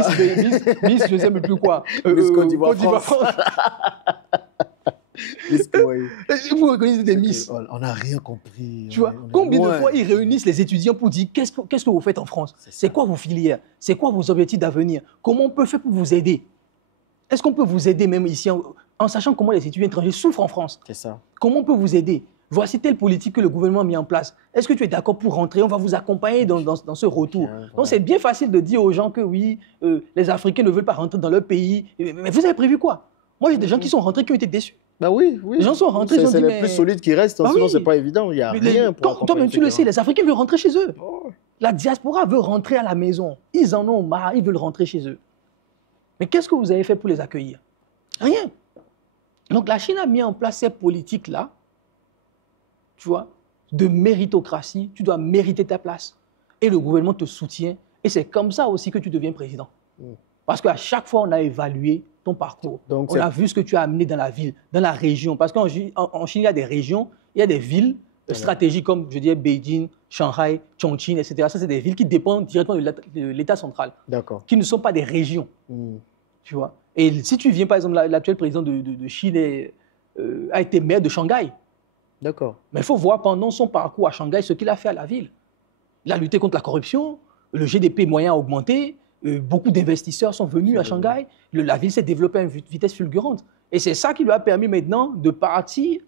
Miss, je ne sais même plus quoi. Miss Côte d'Ivoire, France. Vous organisez des Miss. On n'a rien compris. Tu vois, combien de fois ils réunissent les étudiants pour dire qu'est-ce que vous faites en France? C'est quoi vos filières? C'est quoi vos objectifs d'avenir? Comment on peut faire pour vous aider? Est-ce qu'on peut vous aider même ici en sachant comment les étudiants étrangers souffrent en France? C'est ça. Comment on peut vous aider? voici telle politique que le gouvernement a mis en place. Est-ce que tu es d'accord pour rentrer? On va vous accompagner dans ce retour. Donc c'est bien facile de dire aux gens que oui, les Africains ne veulent pas rentrer dans leur pays. Mais vous avez prévu quoi? Moi, j'ai des gens qui sont rentrés qui ont été déçus. Bah oui. Les gens sont rentrés, ils ont dit, c'est les plus solides qui restent, sinon c'est pas évident, il n'y a rien pour toi-même, tu le sais, les Africains veulent rentrer chez eux. La diaspora veut rentrer à la maison. Ils en ont marre, ils veulent rentrer chez eux. Mais qu'est-ce que vous avez fait pour les accueillir? Rien. Donc la Chine a mis en place ces politiques-là, tu vois, de méritocratie. Tu dois mériter ta place. Et le gouvernement te soutient. Et c'est comme ça aussi que tu deviens président. Parce qu'à chaque fois, on a évalué ton parcours. Donc, on a vu ce que tu as amené dans la ville, dans la région. Parce qu'en Chine, il y a des régions, il y a des villes stratégiques comme, je dirais, Beijing, Shanghai, Chongqing, etc. Ça, c'est des villes qui dépendent directement de l'État central. D'accord. Qui ne sont pas des régions. Tu vois. Et si tu viens, par exemple, l'actuel président de Chine a été maire de Shanghai. D'accord. Mais il faut voir pendant son parcours à Shanghai ce qu'il a fait à la ville. Il a lutté contre la corruption, le GDP moyen a augmenté, beaucoup d'investisseurs sont venus à Shanghai, la ville s'est développée à une vitesse fulgurante. Et c'est ça qui lui a permis maintenant de partir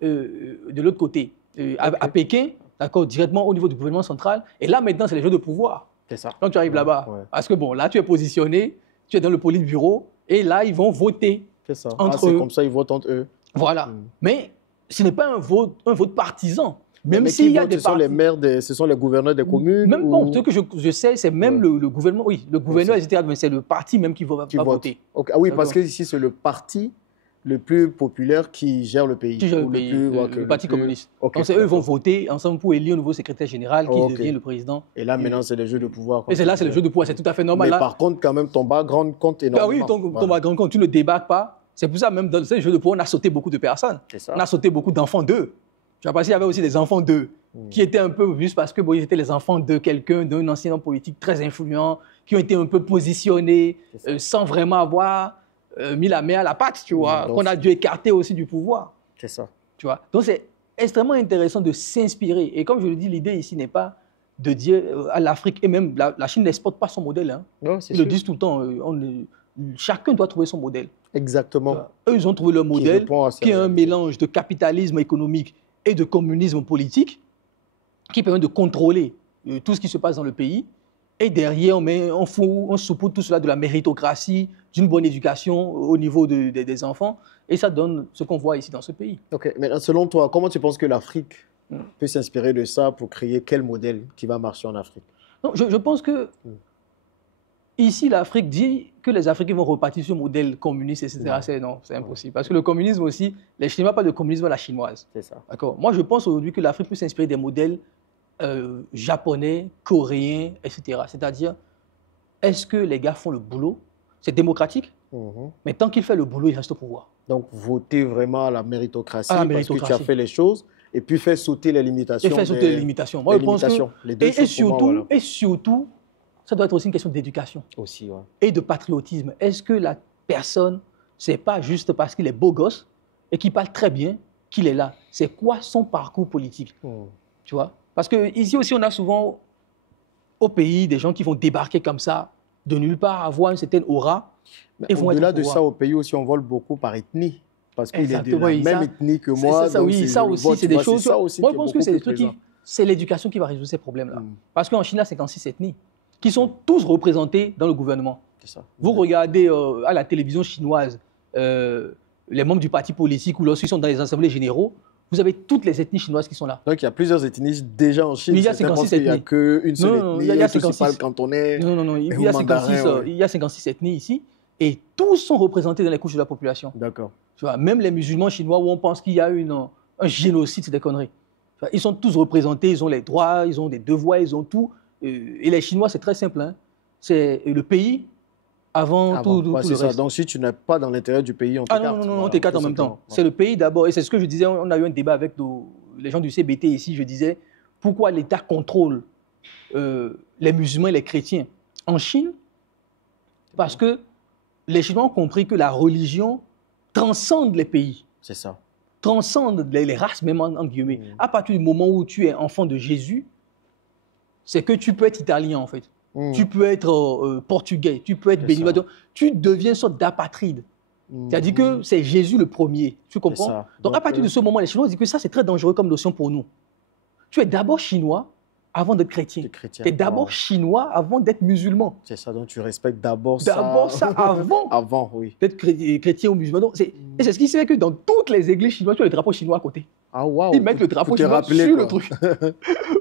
de l'autre côté, à Pékin, d'accord, directement au niveau du gouvernement central. Et là, maintenant, c'est les jeux de pouvoir. C'est ça. Quand tu arrives là-bas, parce que bon, là, tu es positionné, tu es dans le Politburo, et là, ils vont voter. C'est ça. C'est comme ça, ils votent entre eux. Voilà. Mais ce n'est pas un vote partisan. Même s'il y a des ce sont les maires, ce sont les gouverneurs des communes. Même bon, ce que je sais, c'est même le gouvernement. Oui, le gouverneur, etc. Mais c'est le parti même qui va voter. Okay. Ah oui, parce que ici, c'est le parti le plus populaire qui gère le pays. Qui gère le pays, le Parti communiste. Donc c'est eux qui vont voter ensemble pour élire un nouveau secrétaire général qui devient le président. Et là, maintenant, c'est les jeux de pouvoir. Et c'est là, c'est le jeu de pouvoir. C'est tout à fait normal. Mais par contre, quand même, ton background compte énormément. Ah oui, ton background compte. Tu ne débarques pas. C'est pour ça, même dans ces jeux de pouvoir, on a sauté beaucoup de personnes. On a sauté beaucoup d'enfants d'eux. Tu vois, parce qu'il y avait aussi des enfants d'eux qui étaient un peu juste parce que bon, ils étaient les enfants de quelqu'un, d'un ancien homme politique très influent, qui ont été un peu positionnés sans vraiment avoir mis la main à la pâte, tu vois, qu'on a dû écarter aussi du pouvoir. C'est ça. Tu vois. Donc c'est extrêmement intéressant de s'inspirer. Et comme je le dis, l'idée ici n'est pas de dire à l'Afrique, et même la Chine n'exporte pas son modèle. Hein. Non, ils le disent tout le temps. Chacun doit trouver son modèle. Exactement. Eux, ils ont trouvé leur modèle, qui est un mélange de capitalisme économique et de communisme politique, qui permet de contrôler tout ce qui se passe dans le pays. Et derrière, on saupoudre tout cela de la méritocratie, d'une bonne éducation au niveau des enfants. Et ça donne ce qu'on voit ici dans ce pays. Ok, maintenant, selon toi, comment tu penses que l'Afrique peut s'inspirer de ça pour créer quel modèle qui va marcher en Afrique? Non, je pense que ici, l'Afrique dit que les Africains vont repartir sur le modèle communiste, etc. Non, c'est impossible. Parce que le communisme aussi, les Chinois parlent de communisme à la chinoise. C'est ça. D'accord. Moi, je pense aujourd'hui que l'Afrique peut s'inspirer des modèles japonais, coréens, etc. C'est-à-dire, est-ce que les gars font le boulot? C'est démocratique, mais tant qu'il fait le boulot, il reste au pouvoir. Donc, voter vraiment à la méritocratie, parce que tu as fait les choses, et puis faire sauter les limitations. Et faire sauter les limitations. Moi, je pense que, et surtout, ça doit être aussi une question d'éducation. Aussi, ouais. Et de patriotisme. Est-ce que la personne, c'est pas juste parce qu'il est beau gosse et qu'il parle très bien qu'il est là? C'est quoi son parcours politique? Tu vois? Parce qu'ici aussi, on a souvent au pays des gens qui vont débarquer comme ça, de nulle part, avoir une certaine aura. Au-delà de ça, au pays aussi, on vole beaucoup par ethnie. Parce qu'il est de la même ethnie que moi. Ça aussi, c'est des choses. Moi, je pense que c'est des trucs c'est l'éducation qui va résoudre ces problèmes-là. Parce qu'en Chine, il y a 56 ethnies qui sont tous représentés dans le gouvernement. Ça. Vous regardez à la télévision chinoise les membres du parti politique ou lorsqu'ils sont dans les assemblées généraux, vous avez toutes les ethnies chinoises qui sont là. Donc il y a plusieurs ethnies déjà en Chine. Mais il y a 56 ethnies. Il n'y a qu'une seule ethnie. Il y a 56 cantonais. Non, il y a 56 ethnies ici et tous sont représentés dans les couches de la population. D'accord. Tu vois, même les musulmans chinois où on pense qu'il y a un génocide, c'est des conneries. Tu vois, ils sont tous représentés, ils ont les droits, ils ont des devoirs, ils ont tout. Et les Chinois, c'est très simple. Hein. C'est le pays avant tout le reste. Donc, si tu n'es pas dans l'intérêt du pays, on t'écarte. Non, on t'écarte en même temps. C'est le pays d'abord. Et c'est ce que je disais, on a eu un débat avec les gens du CBT ici. Je disais, pourquoi l'État contrôle les musulmans et les chrétiens en Chine? Parce que les Chinois ont compris que la religion transcende les pays. C'est ça. Transcende les races, même en guillemets. À partir du moment où tu es enfant de Jésus, c'est que tu peux être italien, en fait. Tu peux être portugais, tu peux être béninois. Tu deviens une sorte d'apatride. C'est-à-dire que c'est Jésus le premier. Tu comprends? Donc, à partir de ce moment, les Chinois disent que ça, c'est très dangereux comme notion pour nous. Tu es d'abord chinois avant d'être chrétien. Tu es d'abord chinois avant d'être musulman. C'est ça, donc tu respectes d'abord ça. D'abord ça avant. Avant, oui. D'être chrétien ou musulman. Et c'est ce qui fait que dans toutes les églises chinoises, tu as le drapeau chinois à côté. Ah, waouh. Ils mettent le drapeau chinois sur le truc.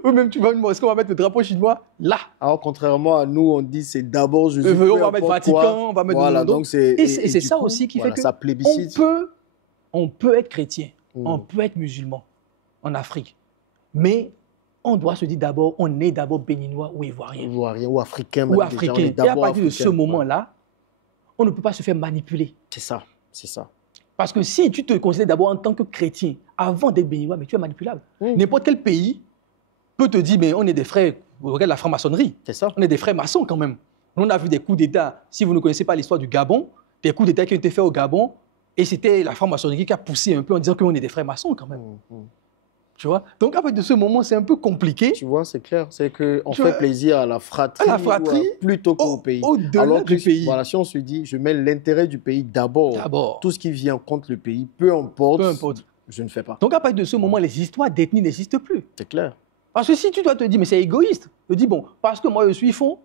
Eux-mêmes, tu vas me demander, est-ce qu'on va mettre le drapeau chinois là? Alors, contrairement à nous, on dit c'est d'abord Jésus. On va mettre Vatican, on va mettre... Voilà, donc c'est... Et c'est ça aussi qui fait que ça plébiscite. On peut être chrétien, on peut être musulman en Afrique, mais on doit se dire d'abord, on est d'abord béninois ou ivoirien. Ivoirien ou africain. Ou africain. Et à partir de ce moment-là, on ne peut pas se faire manipuler. C'est ça, c'est ça. Parce que si tu te considères d'abord en tant que chrétien, avant d'être béninois, mais tu es manipulable. N'importe quel pays peut te dire, mais on est des frères, regarde la franc-maçonnerie. C'est ça. On est des frères maçons quand même. On a vu des coups d'État, si vous ne connaissez pas l'histoire du Gabon, des coups d'État qui ont été faits au Gabon, et c'était la franc-maçonnerie qui a poussé un peu en disant qu'on est des frères maçons quand même. Tu vois? Donc, à partir de ce moment, c'est un peu compliqué. Tu vois, c'est clair. C'est qu'on fait plaisir à la fratrie, plutôt qu'au pays. Au-delà du pays. Voilà, si on se dit, je mets l'intérêt du pays d'abord. Tout ce qui vient contre le pays, peu importe, je ne fais pas. Donc, à partir de ce moment, les histoires d'ethnie n'existent plus. C'est clair. Parce que si tu dois te dire, mais c'est égoïste, je dis, bon, parce que moi, je suis fond,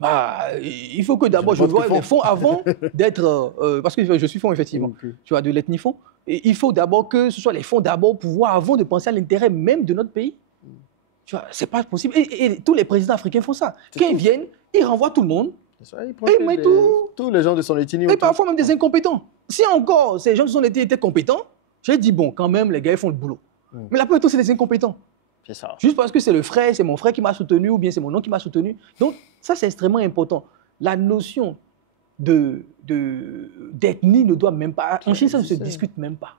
bah, il faut que d'abord je vois les fonds avant d'être... parce que je suis fond, effectivement. Tu vois, de l'ethnie fond. Et il faut d'abord que ce soit les fonds d'abord pour voir avant de penser à l'intérêt même de notre pays. Tu vois, c'est pas possible. Et tous les présidents africains font ça. Quand ils viennent, ils renvoient tout le monde. Ça, ils mettent tous les gens de son ethnie. Et parfois même des incompétents. Si encore ces gens de son ethnie étaient compétents, j'ai dit, bon, quand même, les gars, ils font le boulot. Mais la plupart, c'est des incompétents. C'est ça. Juste parce que c'est le frère, c'est mon frère qui m'a soutenu, ou bien c'est mon oncle qui m'a soutenu. Donc, ça, c'est extrêmement important. La notion d'ethnie ne doit même pas... En Chine, ça ne se discute même pas.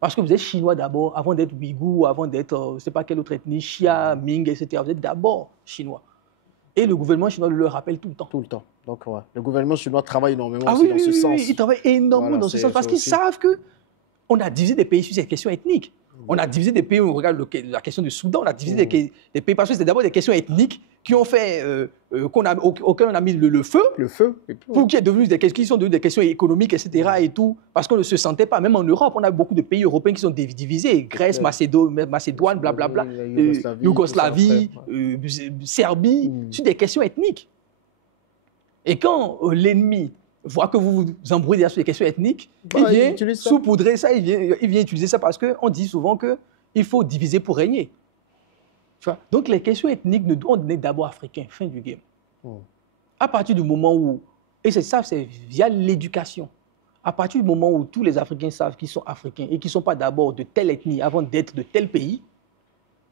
Parce que vous êtes chinois d'abord, avant d'être ouïghour, avant d'être, je ne sais pas quelle autre ethnie, Xia, Ming, etc. Vous êtes d'abord chinois. Et le gouvernement chinois le rappelle tout le temps. Tout le temps. Donc, ouais. Le gouvernement chinois travaille énormément aussi dans ce sens. Oui, il travaille énormément dans ce sens parce qu'ils savent qu'on a divisé des pays sur ces questions ethniques. On a divisé des pays, on regarde la question du Soudan, on a divisé des pays parce que c'est d'abord des questions ethniques qui ont fait, auxquelles on a mis le feu. Le feu. Pour qui sont devenues des questions économiques, etc. et tout, parce qu'on ne se sentait pas. Même en Europe, on a beaucoup de pays européens qui sont divisés. Grèce, Macédoine, blablabla, Yougoslavie, Serbie, sur des questions ethniques. Et quand l'ennemi voit que vous vous embrouillez sur les questions ethniques, il vient saupoudrer ça, il vient utiliser ça parce qu'on dit souvent qu'il faut diviser pour régner. Tu vois? Donc les questions ethniques, on est d'abord africains, fin du game. À partir du moment où, et c'est ça, c'est via l'éducation, à partir du moment où tous les Africains savent qu'ils sont africains et qu'ils ne sont pas d'abord de telle ethnie avant d'être de tel pays,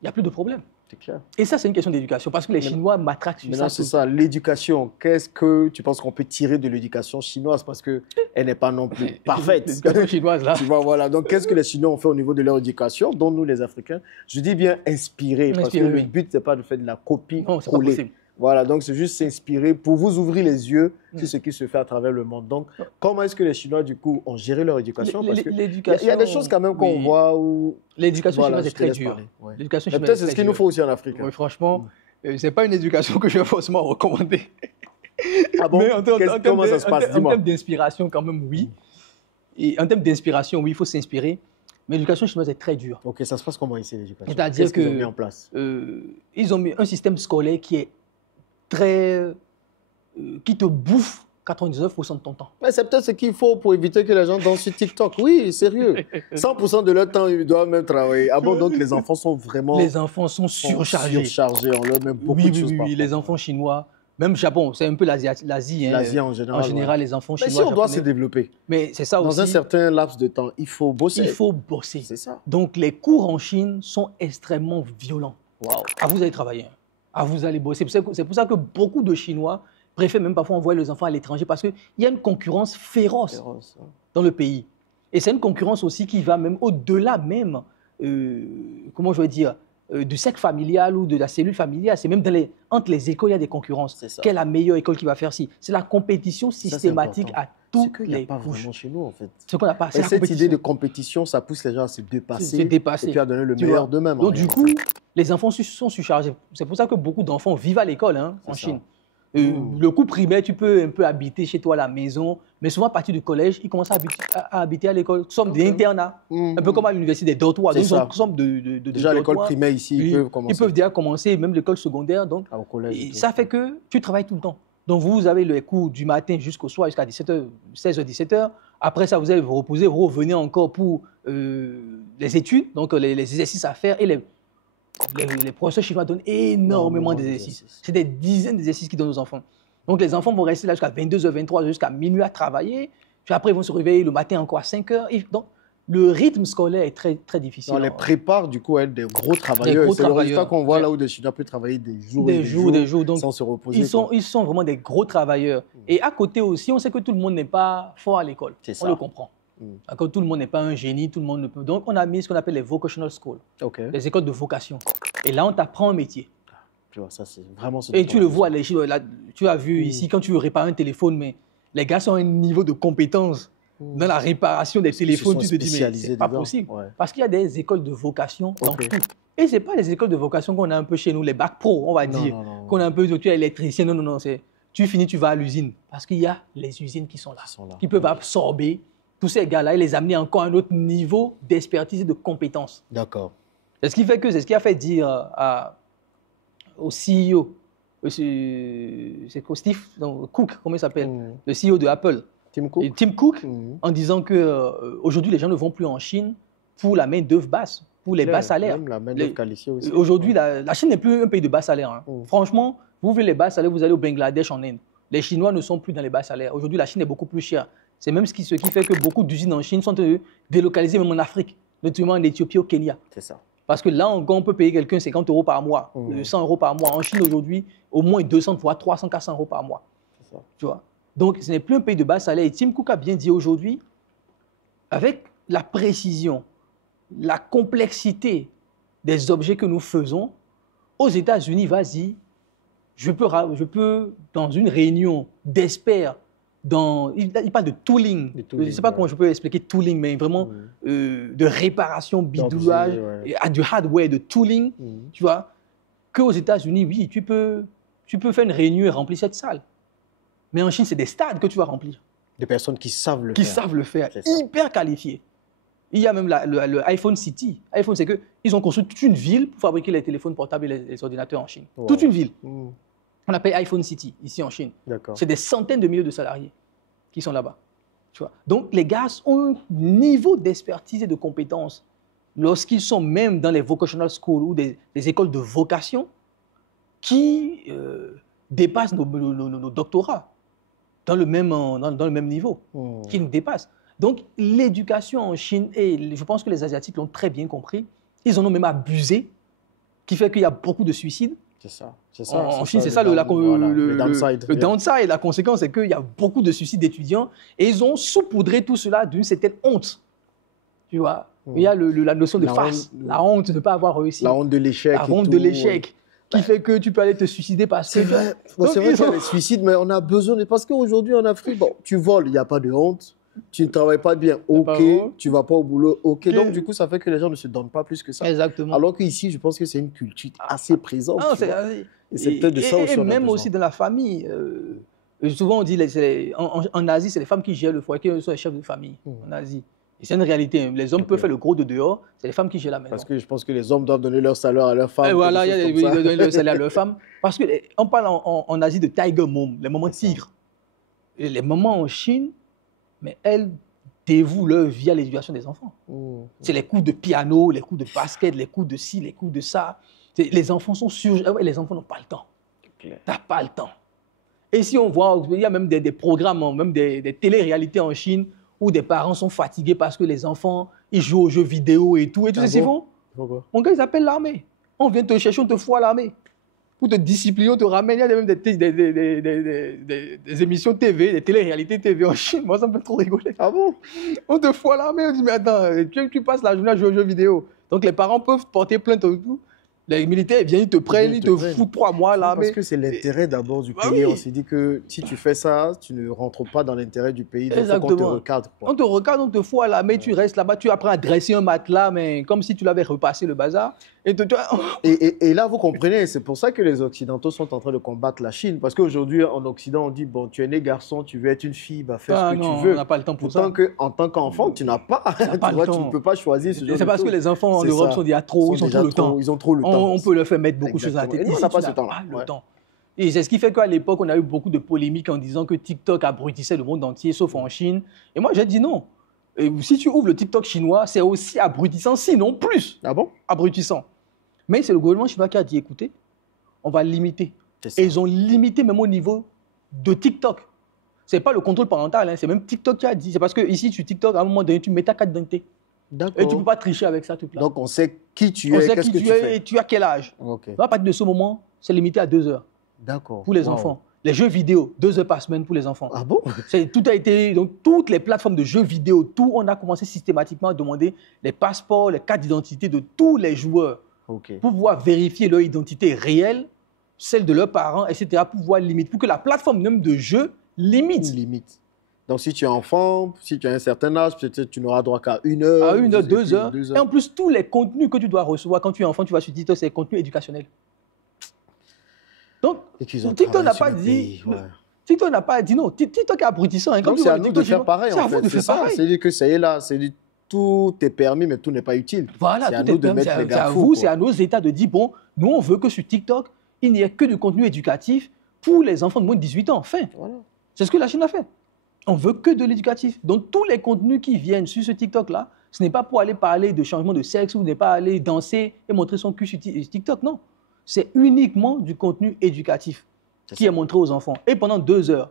il n'y a plus de problème. C'est clair. Et ça, c'est une question d'éducation, parce que les Chinois matraquent sur ça. C'est ça, l'éducation. Qu'est-ce que tu penses qu'on peut tirer de l'éducation chinoise? Parce qu'elle n'est pas non plus parfaite. L'éducation chinoise, là. Tu vois, voilà. Donc, qu'est-ce que les Chinois ont fait au niveau de leur éducation, dont nous, les Africains? Je dis bien inspirer, parce que le but, ce n'est pas de faire de la copie collée. Voilà, donc c'est juste s'inspirer pour vous ouvrir les yeux sur ce qui se fait à travers le monde. Donc, comment est-ce que les Chinois, du coup, ont géré leur éducation? Parce qu'il y a des choses quand même qu'on voit où... L'éducation chinoise est très dure. Peut-être c'est ce qu'il nous faut aussi en Afrique. Oui, franchement, ce n'est pas une éducation que je vais forcément recommander. Ah bon? Comment ça se passe? En termes d'inspiration, quand même, oui. Et en termes d'inspiration, oui, il faut s'inspirer. Mais l'éducation chinoise est très dure. Ok, ça se passe comment ici, l'éducation? C'est-à-dire qu'ils ont mis en place? Ils ont mis un système scolaire qui est qui te bouffe 99% de ton temps. Mais c'est peut-être ce qu'il faut pour éviter que les gens dansent sur TikTok. Oui, sérieux. 100% de leur temps, ils doivent même travailler. Ah bon, donc les enfants sont vraiment... Les enfants sont surchargés. On leur met beaucoup de choses. Oui, les enfants chinois, même Japon, c'est un peu l'Asie. L'Asie en général. En général, les enfants chinois. Mais si on doit se développer. Mais c'est ça aussi. Dans un certain laps de temps, il faut bosser. Il faut bosser. C'est ça. Donc les cours en Chine sont extrêmement violents. Waouh. Ah, vous allez travailler. Ah, vous allez bosser. C'est pour ça que beaucoup de Chinois préfèrent même parfois envoyer les enfants à l'étranger parce qu'il y a une concurrence féroce dans le pays. Et c'est une concurrence aussi qui va même au-delà même, comment je vais dire, du cercle familial ou de la cellule familiale. C'est même entre les écoles, il y a des concurrences. Quelle est la meilleure école qui va faire ci? C'est la compétition systématique à toutes les couches. Ce qu'il n'y a pas vraiment chez nous, en fait. Ce qu'on n'a pas. Et cette idée de compétition, ça pousse les gens à se dépasser. Et puis à donner le meilleur d'eux-mêmes. Donc du coup, les enfants sont surchargés. C'est pour ça que beaucoup d'enfants vivent à l'école en Chine. Le cours primaire, tu peux un peu habiter chez toi à la maison, mais souvent à partir du collège, ils commencent à habiter à l'école. Nous sommes des internats, un peu comme à l'université des dortoirs. Nous sommes déjà à l'école primaire ici, ils peuvent déjà commencer, même l'école secondaire. Donc, au collège, ça fait que tu travailles tout le temps. Donc, vous avez les cours du matin jusqu'au soir, jusqu'à 17h, 16h, 17h. Après ça, vous allez vous reposer, vous revenez encore pour les études, donc les exercices à faire. Et les professeurs chinois donnent énormément d'exercices. C'est des dizaines d'exercices qu'ils donnent aux enfants. Donc, les enfants vont rester là jusqu'à 22h, 23h, jusqu'à minuit à travailler. Puis après, ils vont se réveiller le matin encore à 5h. Donc, le rythme scolaire est très, très difficile. On les prépare du coup à être des gros travailleurs. C'est le résultat qu'on voit là où des Chinois peuvent travailler des jours donc, sans se reposer. Ils sont vraiment des gros travailleurs. Et à côté aussi, on sait que tout le monde n'est pas fort à l'école. On le comprend. Tout le monde n'est pas un génie, tout le monde ne peut. Donc, on a mis ce qu'on appelle les vocational schools, les écoles de vocation. Et là, on t'apprend un métier. Tu vois, ça, c'est vraiment ce et tu le vois, les Chinois, là, tu as vu ici, quand tu veux réparer un téléphone, mais les gars ont un niveau de compétence dans la réparation des téléphones. Tu te dis, mais c'est pas possible. Parce qu'il y a des écoles de vocation dans tout. Et ce n'est pas les écoles de vocation qu'on a un peu chez nous, les bacs pro, on va dire, qu'on a un peu, tu es électricien. Non, tu finis, tu vas à l'usine. Parce qu'il y a les usines qui sont là, qui peuvent absorber tous ces gars-là et les amener encore à un autre niveau d'expertise et de compétence. D'accord. C'est ce qui a fait dire au CEO, c'est Steve Cook, comment il s'appelle, le CEO de Apple, Tim Cook, en disant qu'aujourd'hui, les gens ne vont plus en Chine pour la main-d'œuvre basse, pour les bas salaires. Même la main-d'œuvre qualifiée aussi. Aujourd'hui, la Chine n'est plus un pays de bas salaires. Hein. Franchement, vous voulez les bas salaires, vous allez au Bangladesh, en Inde. Les Chinois ne sont plus dans les bas salaires. Aujourd'hui, la Chine est beaucoup plus chère. C'est même ce qui fait que beaucoup d'usines en Chine sont délocalisées même en Afrique, notamment en Éthiopie, au Kenya. C'est ça. Parce que là, on peut payer quelqu'un 50 € par mois, 100 € par mois. En Chine, aujourd'hui, au moins 200, voire 300, 400 € par mois. C'est ça. Tu vois? Donc, ce n'est plus un pays de bas salaire. Et Tim Cook a bien dit aujourd'hui, avec la précision, la complexité des objets que nous faisons, aux États-Unis, vas-y, je peux, dans une réunion d'experts, il parle de tooling. Je ne sais pas comment je peux expliquer tooling, mais vraiment de réparation, bidouillage, du hardware, de tooling, tu vois, qu'aux États-Unis, oui, tu peux faire une réunion et remplir cette salle. Mais en Chine, c'est des stades que tu vas remplir. Des personnes qui savent le faire. Qui savent le faire, hyper qualifiées. Il y a même le iPhone City. iPhone, c'est qu'ils ont construit toute une ville pour fabriquer les téléphones portables et les ordinateurs en Chine. Wow. Toute une ville. On appelle iPhone City, ici en Chine. C'est des centaines de milliers de salariés qui sont là-bas. Tu vois. Donc, les gars ont un niveau d'expertise et de compétence lorsqu'ils sont même dans les vocational schools ou des écoles de vocation qui dépassent nos doctorats dans le même niveau, qui nous dépassent. Donc, l'éducation en Chine, et je pense que les Asiatiques l'ont très bien compris, ils en ont même abusé, qui fait qu'il y a beaucoup de suicides. C'est ça. En Chine, c'est ça le downside. Le downside, la conséquence, c'est qu'il y a beaucoup de suicides d'étudiants et ils ont saupoudré tout cela d'une certaine honte. Tu vois, il y a la notion de farce, la honte de ne pas avoir réussi. La honte de l'échec. La honte de l'échec, qui fait que tu peux aller te suicider parce que... C'est vrai, c'est vrai qu'il y a des suicides, mais on a besoin de... Parce qu'aujourd'hui, en Afrique, bon, tu voles, il n'y a pas de honte. Tu ne travailles pas bien, ok. Tu ne vas pas au boulot, ok. Donc, du coup, ça fait que les gens ne se donnent pas plus que ça. Exactement. Alors qu'ici, je pense que c'est une culture assez présente. Et c'est peut-être de ça aussi. Et même aussi dans la famille. Souvent, on dit en Asie, c'est les femmes qui gèrent le foyer, qui sont les chefs de famille en Asie. Et c'est une réalité. Les hommes peuvent faire le gros de dehors, c'est les femmes qui gèrent la maison. Parce que je pense que les hommes doivent donner leur salaire à leurs femmes. Et voilà, ils doivent donner leur salaire à leurs femmes. Parce qu'on parle en Asie de tiger mom, les mamans tigres. Et les mamans en Chine, mais elles dévouent leur vie à l'éducation des enfants. C'est les coups de piano, les coups de basket, les coups de ci, les coups de ça. Les enfants sont les enfants n'ont pas le temps. Tu n'as pas le temps. Et si on voit, il y a même des programmes, même des télé-réalités en Chine où des parents sont fatigués parce que les enfants, ils jouent aux jeux vidéo et tout. Et tu sais ce qu'ils font? Mon gars, ils appellent l'armée. On vient te chercher, on te fout à l'armée. Pour te discipliner, on te ramène. Il y a même des émissions TV, des télé-réalités TV en Chine. Moi, ça me fait trop rigoler. Ah bon? On te fout à l'armée. On dit, mais attends, tu passes la journée à jouer aux jeux vidéo. Donc, les parents peuvent porter plainte et tout. Les militaires viennent, ils te prennent, ils te foutent 3 mois là. Parce que c'est l'intérêt d'abord du pays. On s'est dit que si tu fais ça, tu ne rentres pas dans l'intérêt du pays. Donc faut qu'on te recadre. On te recadre, on te fout à la main, tu restes là-bas, tu apprends à dresser un matelas, mais comme si tu l'avais repassé le bazar. Et là, vous comprenez, c'est pour ça que les Occidentaux sont en train de combattre la Chine. Parce qu'aujourd'hui, en Occident, on dit, bon, tu es né garçon, tu veux être une fille, bah, fais ce que tu veux. On n'a pas le temps pour ça. En tant qu'enfant, tu n'as pas. Tu ne peux pas choisir ce genre de choses. C'est parce que les enfants en Europe sont dit, trop, ils ont trop le temps. Ils ont trop le temps. On peut leur faire mettre beaucoup de choses à la tête. On n'a pas ce temps. Et c'est ce qui fait qu'à l'époque, on a eu beaucoup de polémiques en disant que TikTok abrutissait le monde entier, sauf en Chine. Et moi, j'ai dit non. Et si tu ouvres le TikTok chinois, c'est aussi abrutissant, sinon plus. Ah bon? Abrutissant. Mais c'est le gouvernement chinois qui a dit, écoutez, on va limiter. Et ils ont limité même au niveau de TikTok. Ce n'est pas le contrôle parental, hein, c'est même TikTok qui a dit. C'est parce que ici, sur TikTok, à un moment donné, tu mets ta carte d'identité. Et tu ne peux pas tricher avec ça. Donc, on sait qui tu es, qu'est-ce que tu fais. Et tu as quel âge. À partir de ce moment, c'est limité à 2 heures. D'accord. Pour les enfants. Les jeux vidéo, 2 heures par semaine pour les enfants. Ah bon? Tout a été, donc toutes les plateformes de jeux vidéo, on a commencé systématiquement à demander les passeports, les cartes d'identité de tous les joueurs pour pouvoir vérifier leur identité réelle, celle de leurs parents, etc. pour pouvoir limiter, pour que la plateforme même de jeu limite. Donc si tu es enfant, si tu as un certain âge, peut-être tu n'auras droit qu'à 1 heure. À 1 heure, 2 heures. Et en plus, tous les contenus que tu dois recevoir quand tu es enfant, tu vas sur TikTok, c'est des contenus éducationnels. Donc, TikTok n'a pas dit... TikTok n'a pas dit non. TikTok est abrutissant. Donc, c'est à nous de faire pareil, en fait. C'est ça. C'est-à-dire que ça y est là. C'est-à-dire tout est permis, mais tout n'est pas utile. Voilà, tout est permis. C'est à vous, c'est à nos États de dire, bon, nous, on veut que sur TikTok, il n'y ait que du contenu éducatif pour les enfants de moins de 18 ans. Enfin, c'est ce que la Chine a fait. On veut que de l'éducatif. Donc, tous les contenus qui viennent sur ce TikTok-là, ce n'est pas pour aller parler de changement de sexe ou n'est pas aller danser et montrer son cul sur TikTok, non. C'est uniquement du contenu éducatif qui est montré aux enfants. Et pendant 2 heures.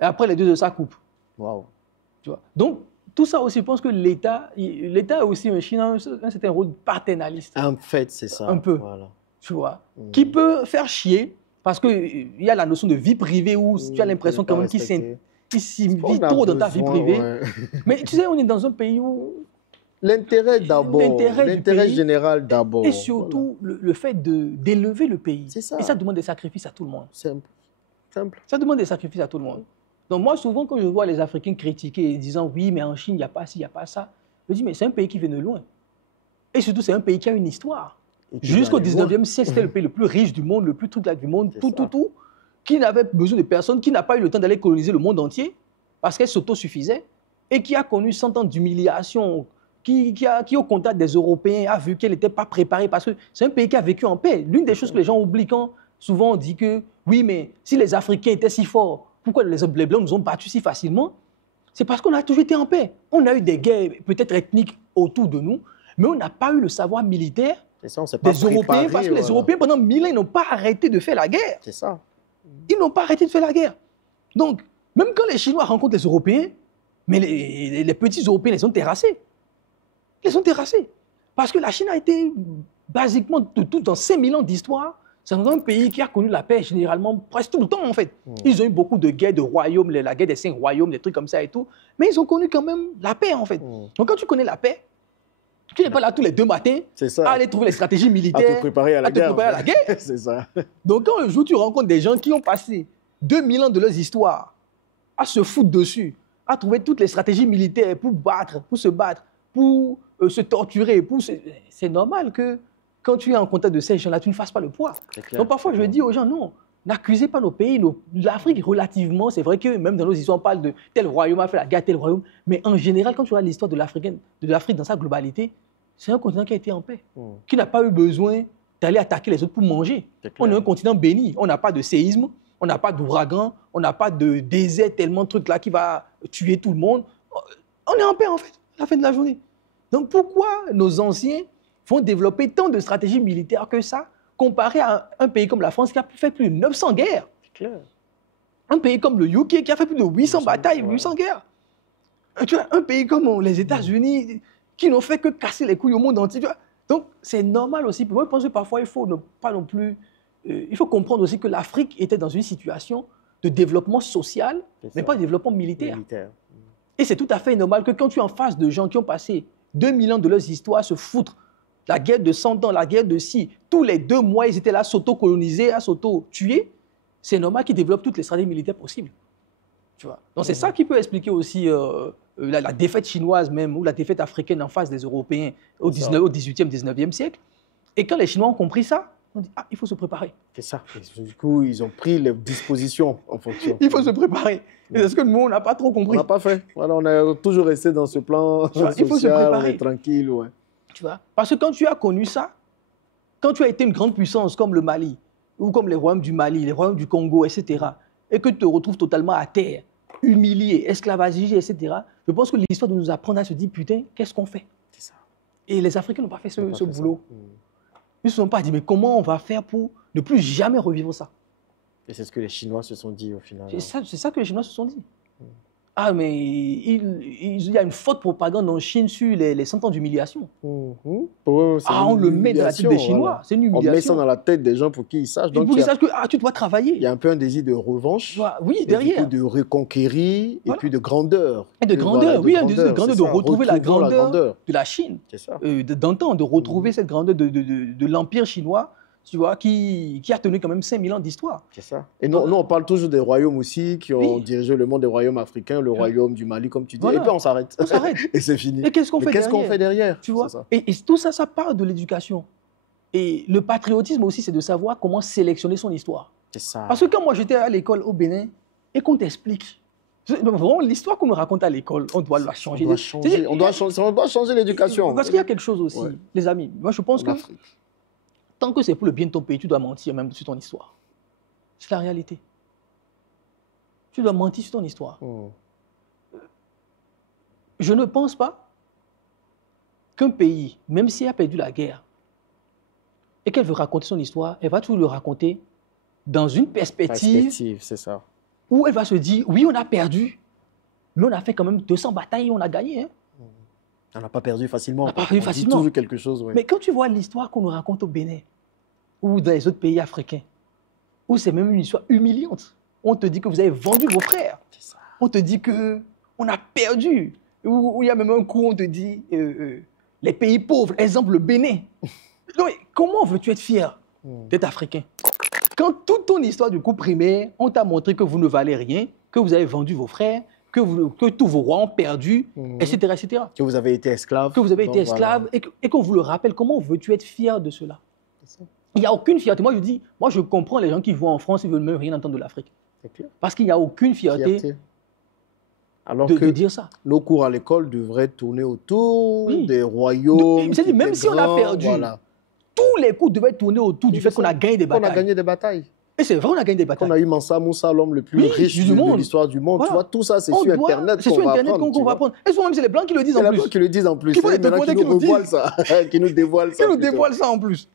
Et après les 2 heures, ça coupe. Waouh. Tu vois. Donc, tout ça aussi, je pense que l'État a aussi un certain rôle paternaliste. En fait, c'est ça. Un peu. Voilà. Tu vois. Qui peut faire chier, parce qu'il y a la notion de vie privée où tu as l'impression quand même qu'il s'immisce trop dans ta vie privée. Mais tu sais, on est dans un pays où... L'intérêt d'abord, l'intérêt général d'abord. Et surtout, le fait d'élever le pays. C'est ça. Et ça demande des sacrifices à tout le monde. Simple. Ça demande des sacrifices à tout le monde. Donc moi, souvent, quand je vois les Africains critiquer et disant « oui, mais en Chine, il n'y a pas ci, il n'y a pas ça », je me dis « mais c'est un pays qui vient de loin. » Et surtout, c'est un pays qui a une histoire. Jusqu'au 19e siècle, c'était le pays le plus riche du monde, le plus truc du monde, tout, qui n'avait besoin de personne, qui n'a pas eu le temps d'aller coloniser le monde entier, parce qu'elle s'autosuffisait, et qui a connu 100 ans d'humiliation, qui au contact des Européens, a vu qu'elle n'était pas préparée, parce que c'est un pays qui a vécu en paix. L'une des choses que les gens oublient quand souvent on dit que, oui, mais si les Africains étaient si forts, pourquoi les Blancs nous ont battus si facilement? C'est parce qu'on a toujours été en paix. On a eu des guerres peut-être ethniques autour de nous, mais on n'a pas eu le savoir militaire des Européens, parce que les Européens, pendant 1000 ans, ils n'ont pas arrêté de faire la guerre. C'est ça. Ils n'ont pas arrêté de faire la guerre. Donc, même quand les Chinois rencontrent les Européens, mais les petits Européens les ont terrassés. Ils les ont terrassés. Parce que la Chine a été, basiquement, dans 5000 ans d'histoire, c'est un pays qui a connu la paix généralement presque tout le temps, en fait. Ils ont eu beaucoup de guerres de royaumes, la guerre des 5 royaumes, des trucs comme ça et tout. Mais ils ont connu quand même la paix, en fait. Donc, quand tu connais la paix, tu n'es pas là tous les 2 matins à aller trouver les stratégies militaires, à te préparer à la guerre. C'est ça. Donc, quand un jour tu rencontres des gens qui ont passé 2000 ans de leur histoire à se foutre dessus, à trouver toutes les stratégies militaires pour se battre, pour se torturer, c'est normal que quand tu es en contact de ces gens-là, tu ne fasses pas le poids. Donc, parfois, je dis aux gens, non, n'accusez pas nos pays. L'Afrique, relativement, c'est vrai que même dans nos histoires, on parle de tel royaume a fait la guerre, tel royaume. Mais en général, quand tu vois l'histoire de l'Afrique dans sa globalité, c'est un continent qui a été en paix, qui n'a pas eu besoin d'aller attaquer les autres pour manger. On est un continent béni. On n'a pas de séisme, on n'a pas d'ouragan, on n'a pas de désert, tellement de trucs là qui va tuer tout le monde. On est en paix, en fait, à la fin de la journée. Donc, pourquoi nos anciens vont développer tant de stratégies militaires que ça, comparé à un pays comme la France qui a fait plus de 900 guerres. Un pays comme le UK qui a fait plus de 800 batailles, 800 guerres. Tu vois, un pays comme les États-Unis qui n'ont fait que casser les couilles au monde entier. Tu vois. Donc, c'est normal aussi. Moi, je pense que parfois, il faut pas non plus... il faut comprendre aussi que l'Afrique était dans une situation de développement social, mais pas de développement militaire. Et c'est tout à fait normal que quand tu es en face de gens qui ont passé 2000 ans de leurs histoires à se foutre La guerre de 100 ans, la guerre de si, tous les 2 mois, ils étaient là à s'auto-coloniser, à s'auto-tuer. C'est normal qu'ils développent toutes les stratégies militaires possibles. Tu vois. Donc c'est ça qui peut expliquer aussi la défaite chinoise même, ou la défaite africaine en face des Européens au 18e, 19e siècle. Et quand les Chinois ont compris ça, on dit, ah, il faut se préparer. C'est ça. Et du coup, ils ont pris les dispositions en fonction. Il faut se préparer. Est-ce que nous, on n'a pas trop compris? On n'a pas fait. Voilà, on a toujours resté dans ce plan social, il faut se préparer. On est tranquille. Ouais. Tu vois? Parce que quand tu as connu ça, quand tu as été une grande puissance comme le Mali, ou comme les royaumes du Mali, les royaumes du Congo, etc., et que tu te retrouves totalement à terre, humilié, esclavagé, etc., je pense que l'histoire doit nous apprendre à se dire, putain, qu'est-ce qu'on fait? C'est ça. Et les Africains n'ont pas fait ce boulot. Ils ne se sont pas dit, mais comment on va faire pour ne plus jamais revivre ça? Et c'est ce que les Chinois se sont dit au final. C'est ça que les Chinois se sont dit. Ah, mais il y a une forte propagande en Chine sur les 100 ans d'humiliation. On le met dans la tête des Chinois. Voilà. C'est une humiliation. On met ça dans la tête des gens pour qu'ils sachent. Donc, pour qu'ils sachent que tu dois travailler. Il y a un peu un désir de revanche. Oui, derrière. De reconquérir et puis de grandeur. Et de grandeur, oui, un désir de grandeur, de retrouver la grandeur de la Chine. C'est ça. D'antan, de retrouver cette grandeur de l'Empire chinois. Tu vois, qui a tenu quand même 5000 ans d'histoire. C'est ça. Et nous, on parle toujours des royaumes aussi, qui ont dirigé le monde des royaumes africains, le royaume du Mali, comme tu dis. Voilà. Et puis on s'arrête. On s'arrête. Et c'est fini. Et qu'est-ce qu'on fait derrière? Tu vois. Et tout ça, ça part de l'éducation. Et le patriotisme aussi, c'est de savoir comment sélectionner son histoire. C'est ça. Parce que quand moi, j'étais à l'école au Bénin, et qu'on t'explique, vraiment, l'histoire qu'on nous raconte à l'école, on doit la changer. On doit changer l'éducation. Parce qu'il y a quelque chose aussi, les amis. Moi, je pense que... Tant que c'est pour le bien de ton pays, tu dois mentir même sur ton histoire. C'est la réalité. Tu dois mentir sur ton histoire. Je ne pense pas qu'un pays, même s'il a perdu la guerre, et qu'elle veut raconter son histoire, elle va toujours le raconter dans une perspective c'est ça. Où elle va se dire, oui, on a perdu, mais on a fait quand même 200 batailles et on a gagné. Hein. On n'a pas perdu facilement. On n'a pas perdu facilement. Toujours quelque chose, oui. Mais quand tu vois l'histoire qu'on nous raconte au Bénin, ou dans les autres pays africains, où c'est même une histoire humiliante, on te dit que vous avez vendu vos frères. On te dit qu'on a perdu. Où il y a même un coup, on te dit les pays pauvres, exemple le Bénin. Donc, comment veux-tu être fier d'être africain? Quand toute ton histoire du coup primaire, on t'a montré que vous ne valez rien, que vous avez vendu vos frères, que tous vos rois ont perdu, etc., etc. Que vous avez été esclave. Que vous avez été esclave et qu'on vous le rappelle. Comment veux-tu être fier de cela? Il n'y a aucune fierté. Moi, je comprends les gens qui vont en France, ils ne veulent même rien entendre de l'Afrique. Parce qu'il n'y a aucune fierté. Alors de dire ça. Nos cours à l'école devraient tourner autour des royaumes. Même si on a perdu, tous les cours devaient tourner autour du fait qu'on a gagné des batailles. On a gagné des batailles. Et c'est vrai, on a gagné des batailles. On a eu Mansa Moussa, l'homme le plus riche de l'histoire du monde. Voilà. Tu vois, tout ça, c'est sur Internet qu'on va apprendre. qu'on va apprendre. Et souvent, même, c'est les Blancs qui le disent en plus. C'est les Blancs qui le disent en plus. Qui nous dévoilent ça. Qui nous dévoilent ça. Qui nous dévoilent ça en plus.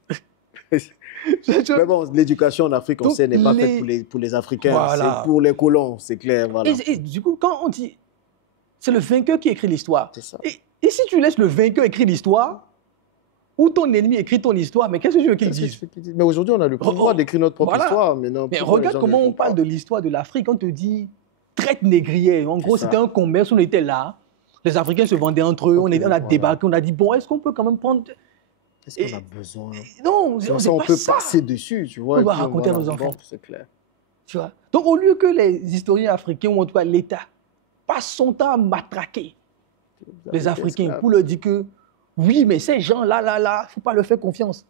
Mais bon, l'éducation en Afrique, on sait, n'est pas faite pour les Africains. Voilà. C'est pour les colons, c'est clair. Voilà. Et du coup, quand on dit, c'est le vainqueur qui écrit l'histoire. C'est ça. Et si tu laisses le vainqueur écrire l'histoire, ou ton ennemi écrit ton histoire, mais qu'est-ce que tu veux qu'il dise? Mais aujourd'hui, on a le pouvoir d'écrire notre propre histoire. Mais regarde comment on parle de l'histoire de l'Afrique. On te dit traite négrière. En gros, c'était un commerce, on était là. Les Africains se vendaient entre eux, on a débarqué, on a dit, bon, est-ce qu'on peut quand même prendre... Est-ce qu'on a besoin? Non, on peut passer dessus, tu vois. On va raconter à nos enfants. C'est clair. Tu vois. Donc, au lieu que les historiens africains, ou en tout cas l'État, passent son temps à matraquer les Africains pour leur dire que oui, mais ces gens-là, il ne faut pas leur faire confiance.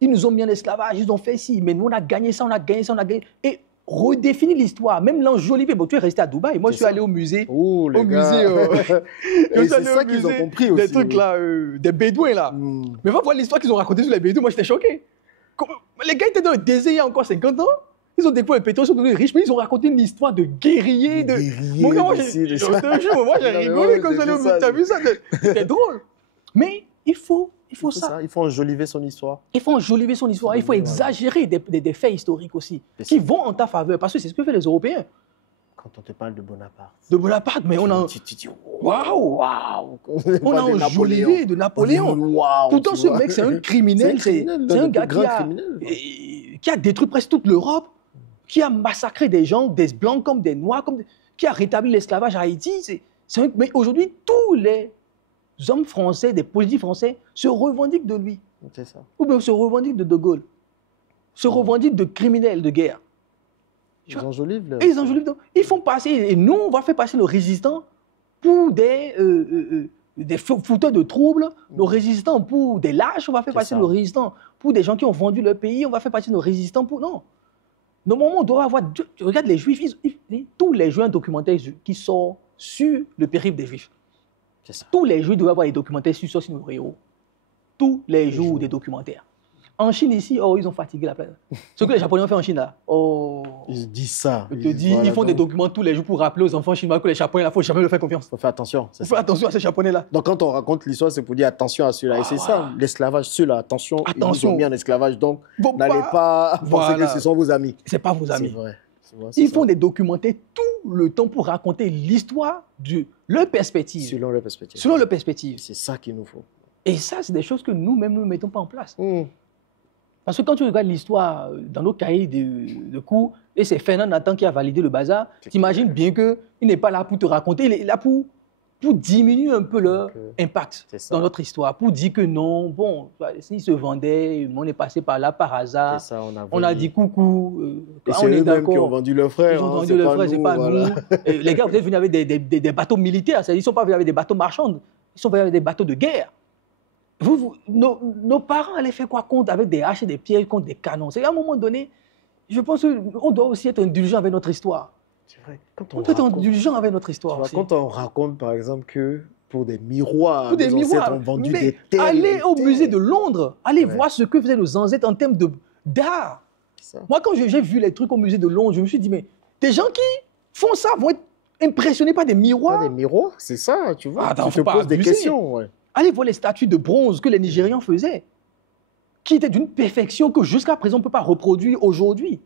Ils nous ont mis en esclavage, ils ont fait ci, mais nous, on a gagné ça, on a gagné ça, on a gagné. Et redéfinir l'histoire, même l'enjoliver. Bon, tu es resté à Dubaï, moi je suis allé au musée. Oh, les gars. Et c'est ça qu'ils ont compris aussi. Des trucs là, des Bédouins là. Mais va voir l'histoire qu'ils ont racontée sur les Bédouins, moi j'étais choqué. Les gars étaient dans le désert il y a encore 50 ans. Ils ont découvert le pétrole, ils sont devenus riches, mais ils ont raconté une histoire de guerriers. Moi j'ai rigolé quand j'allais au musée. T'as vu ça? C'était drôle. Mais il faut ça. Il faut enjoliver son histoire. Il faut enjoliver son histoire. Il faut exagérer des faits historiques aussi, qui vont en ta faveur. Parce que c'est ce que font les Européens. Quand on te parle de Bonaparte. De Bonaparte, mais on a... Tu dis, waouh. On a enjolivé de Napoléon. Pourtant, ce mec, c'est un criminel. C'est un gars qui a détruit presque toute l'Europe, qui a massacré des gens, des Blancs comme des Noirs, qui a rétabli l'esclavage à Haïti. Mais aujourd'hui, tous les hommes français, des politiques français se revendiquent de lui. C'est ça. Ou bien se revendiquent de Gaulle. Se revendiquent de criminels de guerre. Ils enjolivent. Et ils enjolivent. Ils font passer, et nous, on va faire passer nos résistants pour des fouteurs de troubles, nos résistants pour des lâches, on va faire passer nos résistants pour des gens qui ont vendu leur pays, on va faire passer nos résistants pour... Non. Normalement, on doit avoir... Regarde les Juifs, tous les jours, un documentaire qui sort sur le périple des Juifs. Tous les jours, il doit y avoir des documentaires sur nos héros. Tous les jours, des documentaires. En Chine, ici, ils ont fatigué la place. Ce que les Japonais ont fait en Chine, là, ils disent ça. Ils font des documents tous les jours pour rappeler aux enfants chinois que les Japonais, il faut jamais leur faire confiance. Il faut faire attention. Il faut faire attention à ces Japonais-là. Donc, quand on raconte l'histoire, c'est pour dire attention à ceux-là. Et c'est ça, l'esclavage, ceux-là, attention, ils ont mis en esclavage. Donc, n'allez pas penser que ce sont vos amis. Ce n'est pas vos amis. C'est vrai. Ils font des documentaires tout le temps pour raconter l'histoire de leur perspective. Selon leur perspective. Selon leur perspective. C'est ça qu'il nous faut. Et ça, c'est des choses que nous-mêmes, nous ne mettons pas en place. Parce que quand tu regardes l'histoire dans nos cahiers de cours, et c'est Fernand Nathan qui a validé le bazar, tu imagines bien qu'il n'est pas là pour te raconter, il est là pour diminuer un peu leur impact dans notre histoire, pour dire que non, bon, s'ils se vendaient, on est passé par là par hasard, ça, on a dit coucou, et c'est eux-mêmes qui ont vendu leurs frères. Ils ont vendu leurs frères, c'est pas nous. Les gars, vous êtes venus avec des bateaux militaires, ils ne sont pas venus avec des bateaux marchands, ils sont venus avec des bateaux de guerre. Nos parents allaient faire quoi contre avec des haches et des pierres contre des canons. C'est à un moment donné, je pense qu'on doit aussi être indulgent avec notre histoire. C'est vrai. On peut être indulgent avec notre histoire aussi. Quand on raconte, par exemple, que pour des miroirs, nos ancêtres ont vendu des terres. Allez au musée de Londres, allez voir ce que faisaient nos ancêtres en termes d'art. Moi, quand j'ai vu les trucs au musée de Londres, je me suis dit, mais des gens qui font ça vont être impressionnés par des miroirs. Des miroirs, c'est ça, tu vois. Attends, tu te poses des questions. Allez voir les statues de bronze que les Nigérians faisaient, qui étaient d'une perfection que jusqu'à présent on ne peut pas reproduire aujourd'hui.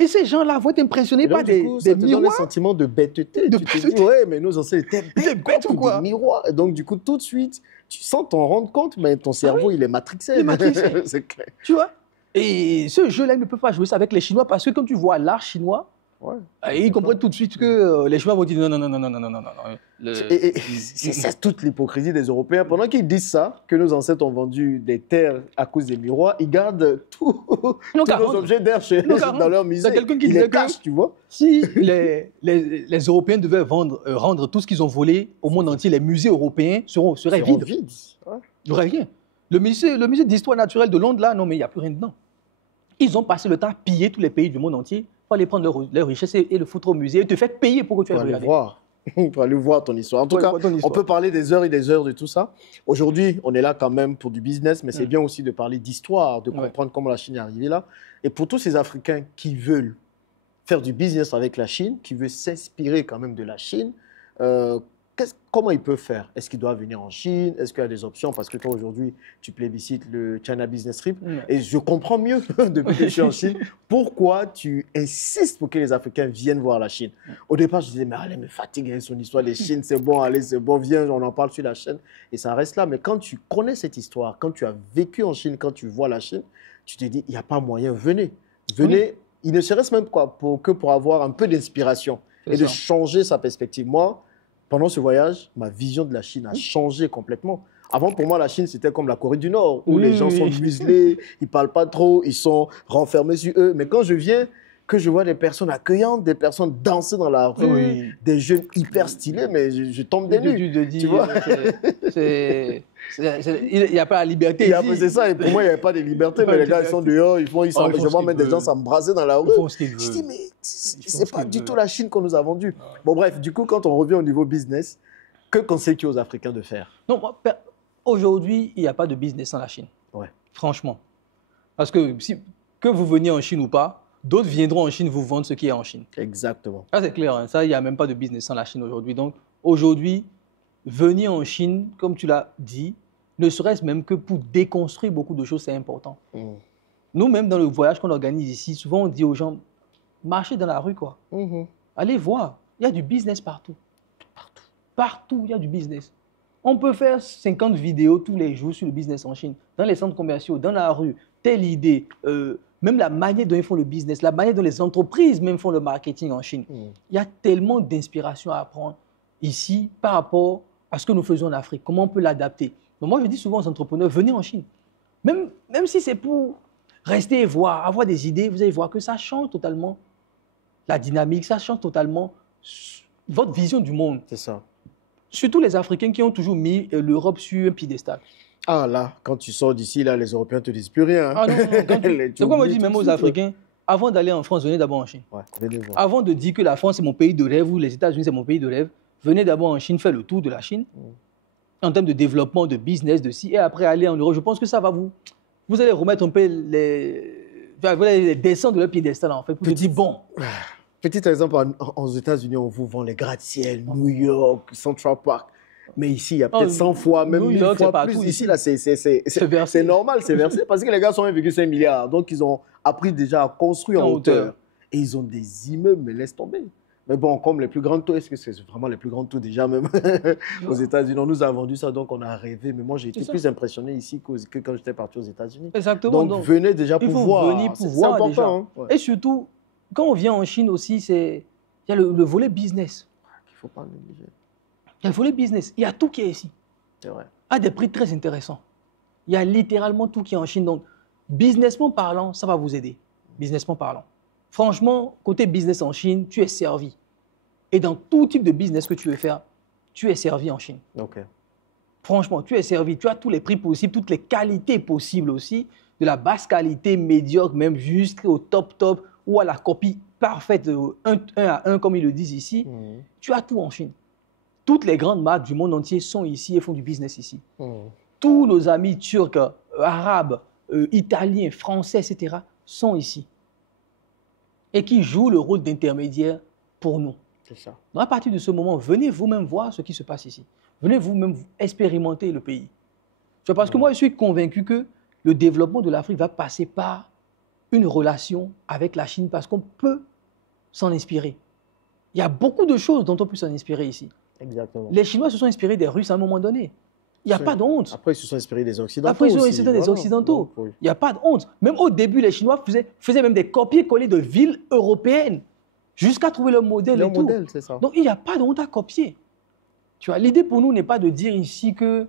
Et ces gens-là vont être impressionnés par des miroirs. Ça te donne un sentiment de bêteté. Tu te dis, ouais, mais nos ancêtres étaient bêtes ou quoi? Des miroirs. Et donc, du coup, tout de suite, tu sens t'en rendre compte, mais ton cerveau, il est matrixé. Il est matrixé. C'est clair. Tu vois? Et ce jeu-là, ils ne peuvent pas jouer ça avec les Chinois parce que quand tu vois l'art chinois, ils comprennent tout de suite que les Chinois vont dire non. C'est ça toute l'hypocrisie des Européens. Pendant qu'ils disent ça, que nos ancêtres ont vendu des terres à cause des miroirs, ils gardent tous nos objets d'art dans leur musée. Il y a quelqu'un qui disait que tu vois? Si les Européens devaient rendre tout ce qu'ils ont volé au monde entier, les musées européens seraient vides. Il n'y aurait rien. Le musée d'histoire naturelle de Londres, là, non, mais il n'y a plus rien dedans. Ils ont passé le temps à piller tous les pays du monde entier pour aller prendre leur richesse et le foutre au musée et te faire payer pour que tu ailles regarder. Pour aller voir ton histoire. En tout cas, on peut parler des heures et des heures de tout ça. Aujourd'hui, on est là quand même pour du business, mais c'est bien aussi de parler d'histoire, de comprendre comment la Chine est arrivée là. Et pour tous ces Africains qui veulent faire du business avec la Chine, qui veulent s'inspirer quand même de la Chine, comment ils peuvent faire? Est-ce qu'ils doivent venir en Chine? Est-ce qu'il y a des options? Parce que toi, aujourd'hui, tu plébiscites le China Business Trip. Et je comprends mieux, depuis que je suis en Chine, pourquoi tu insistes pour que les Africains viennent voir la Chine. Au départ, je disais, mais allez, me fatigue avec son histoire des Chines, c'est bon, allez, c'est bon, viens, on en parle sur la chaîne. Et ça reste là. Mais quand tu connais cette histoire, quand tu as vécu en Chine, quand tu vois la Chine, tu te dis, il n'y a pas moyen, venez. Venez, il ne serait-ce même que pour avoir un peu d'inspiration et de changer sa perspective. Moi, pendant ce voyage, ma vision de la Chine a changé complètement. Avant, pour moi, la Chine, c'était comme la Corée du Nord, où les gens sont muselés, ils ne parlent pas trop, ils sont renfermés sur eux. Mais quand je viens, que je vois des personnes accueillantes, des personnes danser dans la rue, des jeunes hyper stylés, mais je tombe des nues. Tu vois? Il n'y a pas la liberté ici. C'est ça, et pour moi, il n'y avait pas de liberté, mais les gars, ils sont dehors, je vois même des gens s'embrasser dans la rue. Je dis, mais ce n'est pas du tout la Chine qu'on nous a vendue. Bon, bref, du coup, quand on revient au niveau business, que conseilles-tu aux Africains de faire? Non, aujourd'hui, il n'y a pas de business sans la Chine. Franchement. Parce que que vous veniez en Chine ou pas, d'autres viendront en Chine vous vendre ce qui est en Chine. Exactement. Ça, c'est clair. Hein. Ça, il n'y a même pas de business sans la Chine aujourd'hui. Donc, aujourd'hui, venir en Chine, comme tu l'as dit, ne serait-ce même que pour déconstruire beaucoup de choses, c'est important. Nous-mêmes, dans le voyage qu'on organise ici, souvent, on dit aux gens, marchez dans la rue, quoi. Allez voir. Il y a du business partout. Partout, il y a du business. On peut faire 50 vidéos tous les jours sur le business en Chine, dans les centres commerciaux, dans la rue, telle idée, même la manière dont ils font le business, la manière dont les entreprises même font le marketing en Chine. Il y a tellement d'inspiration à apprendre ici par rapport à ce que nous faisons en Afrique, comment on peut l'adapter. Donc moi, je dis souvent aux entrepreneurs, venez en Chine. Même si c'est pour rester et voir, avoir des idées, vous allez voir que ça change totalement la dynamique, ça change totalement votre vision du monde. C'est ça. Surtout les Africains qui ont toujours mis l'Europe sur un piédestal. Ah là, quand tu sors d'ici, là, les Européens ne te disent plus rien. Ah non, c'est pourquoi moi je dis même aux Africains, avant d'aller en France, venez d'abord en Chine. Ouais, venez voir. Avant de dire que la France est mon pays de rêve ou les États-Unis c'est mon pays de rêve, venez d'abord en Chine, faire le tour de la Chine, en termes de développement, de business, de ci, et après aller en Europe. Je pense que ça va vous allez remettre un peu vous allez descendre de leur piédestal en fait. Pour dire bon. Petit exemple, aux États-Unis, on vous vend les gratte-ciel, New York, Central Park. Mais ici, il y a peut-être 100 fois, même 1000 fois plus. Ici, là, c'est normal, c'est versé. Parce que les gars sont 1,5 milliard. Donc, ils ont appris déjà à construire en hauteur. Et ils ont des immeubles, mais laisse tomber. Mais bon, comme les plus grandes tours, est-ce que c'est vraiment les plus grandes tours déjà même aux États-Unis? On nous a vendu ça, donc on a rêvé. Mais moi, j'ai été plus impressionné ici que quand j'étais parti aux États-Unis. Exactement. Donc, venez déjà pour voir. Venir pour voir important. Déjà. Hein. Ouais. Et surtout, quand on vient en Chine aussi, il y a le volet business. Qu'il ne faut pas négliger. Il y a le volet business. Il y a tout qui est ici. C'est vrai. À des prix très intéressants. Il y a littéralement tout qui est en Chine. Donc, businessment parlant, ça va vous aider. Businessment parlant. Franchement, côté business en Chine, tu es servi. Et dans tout type de business que tu veux faire, tu es servi en Chine. Ok. Franchement, tu es servi. Tu as tous les prix possibles, toutes les qualités possibles aussi. De la basse qualité, médiocre, même jusqu'au top, ou à la copie parfaite, 1 à 1, comme ils le disent ici. Tu as tout en Chine. Toutes les grandes marques du monde entier sont ici et font du business ici. Tous nos amis turcs, arabes, italiens, français, etc. sont ici. Et qui jouent le rôle d'intermédiaire pour nous. C'est ça. Donc à partir de ce moment, venez vous-même voir ce qui se passe ici. Venez vous-même expérimenter le pays. Parce que moi, je suis convaincu que le développement de l'Afrique va passer par une relation avec la Chine parce qu'on peut s'en inspirer. Il y a beaucoup de choses dont on peut s'en inspirer ici. Exactement. Les Chinois se sont inspirés des Russes à un moment donné. Il n'y a pas de honte. Après, ils se sont inspirés des Occidentaux. Après, ils se sont inspirés des Occidentaux. Il n'y a pas de honte. Même au début, les Chinois faisaient même des copier-coller de villes européennes jusqu'à trouver leur modèle et tout. C'est ça. Donc, il n'y a pas de honte à copier. Tu vois, l'idée pour nous n'est pas de dire ici que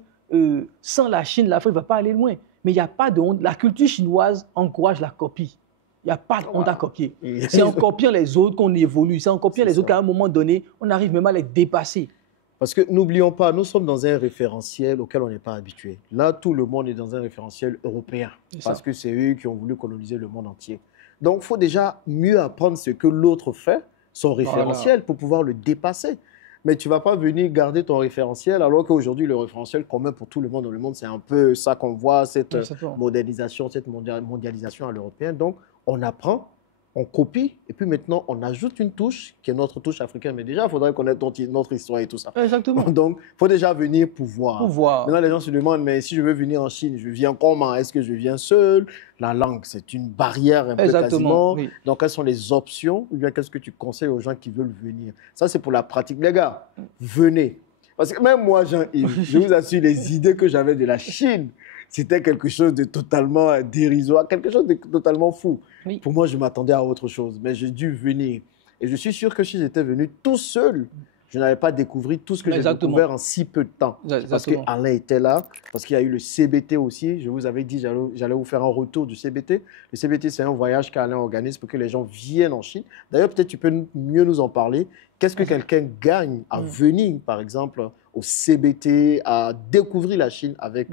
sans la Chine, l'Afrique ne va pas aller loin. Mais il n'y a pas de honte. La culture chinoise encourage la copie. Il n'y a pas de honte à copier. C'est en copiant les autres qu'on évolue. C'est en copiant les autres qu'à un moment donné, on arrive même à les dépasser. Parce que n'oublions pas, nous sommes dans un référentiel auquel on n'est pas habitué. Là, tout le monde est dans un référentiel européen. Parce que c'est eux qui ont voulu coloniser le monde entier. Donc, il faut déjà mieux apprendre ce que l'autre fait, son référentiel, pour pouvoir le dépasser. Mais tu ne vas pas venir garder ton référentiel, alors qu'aujourd'hui, le référentiel commun pour tout le monde dans le monde, c'est un peu ça qu'on voit, cette modernisation, cette mondialisation à l'européenne. Donc, on apprend, on copie, et puis maintenant, on ajoute une touche, qui est notre touche africaine. Mais déjà, il faudrait connaître notre histoire et tout ça. Exactement. Donc, il faut déjà venir pour voir. Maintenant, les gens se demandent, mais si je veux venir en Chine, je viens comment? Est-ce que je viens seul? La langue, c'est une barrière un peu quasiment. Oui. Donc, quelles sont les options? Ou bien, qu'est-ce que tu conseilles aux gens qui veulent venir? Ça, c'est pour la pratique. Les gars, venez. Parce que même moi, Jean-Yves, je vous assure, les idées que j'avais de la Chine, c'était quelque chose de totalement dérisoire, quelque chose de totalement fou. Oui. Pour moi, je m'attendais à autre chose, mais j'ai dû venir. Et je suis sûr que si j'étais venu tout seul, je n'avais pas découvert tout ce que j'ai découvert en si peu de temps. Parce qu'Alain était là, parce qu'il y a eu le CBT aussi. Je vous avais dit, j'allais vous faire un retour du CBT. Le CBT, c'est un voyage qu'Alain organise pour que les gens viennent en Chine. D'ailleurs, peut-être tu peux mieux nous en parler. Qu'est-ce que quelqu'un gagne à venir, par exemple, au CBT, à découvrir la Chine avec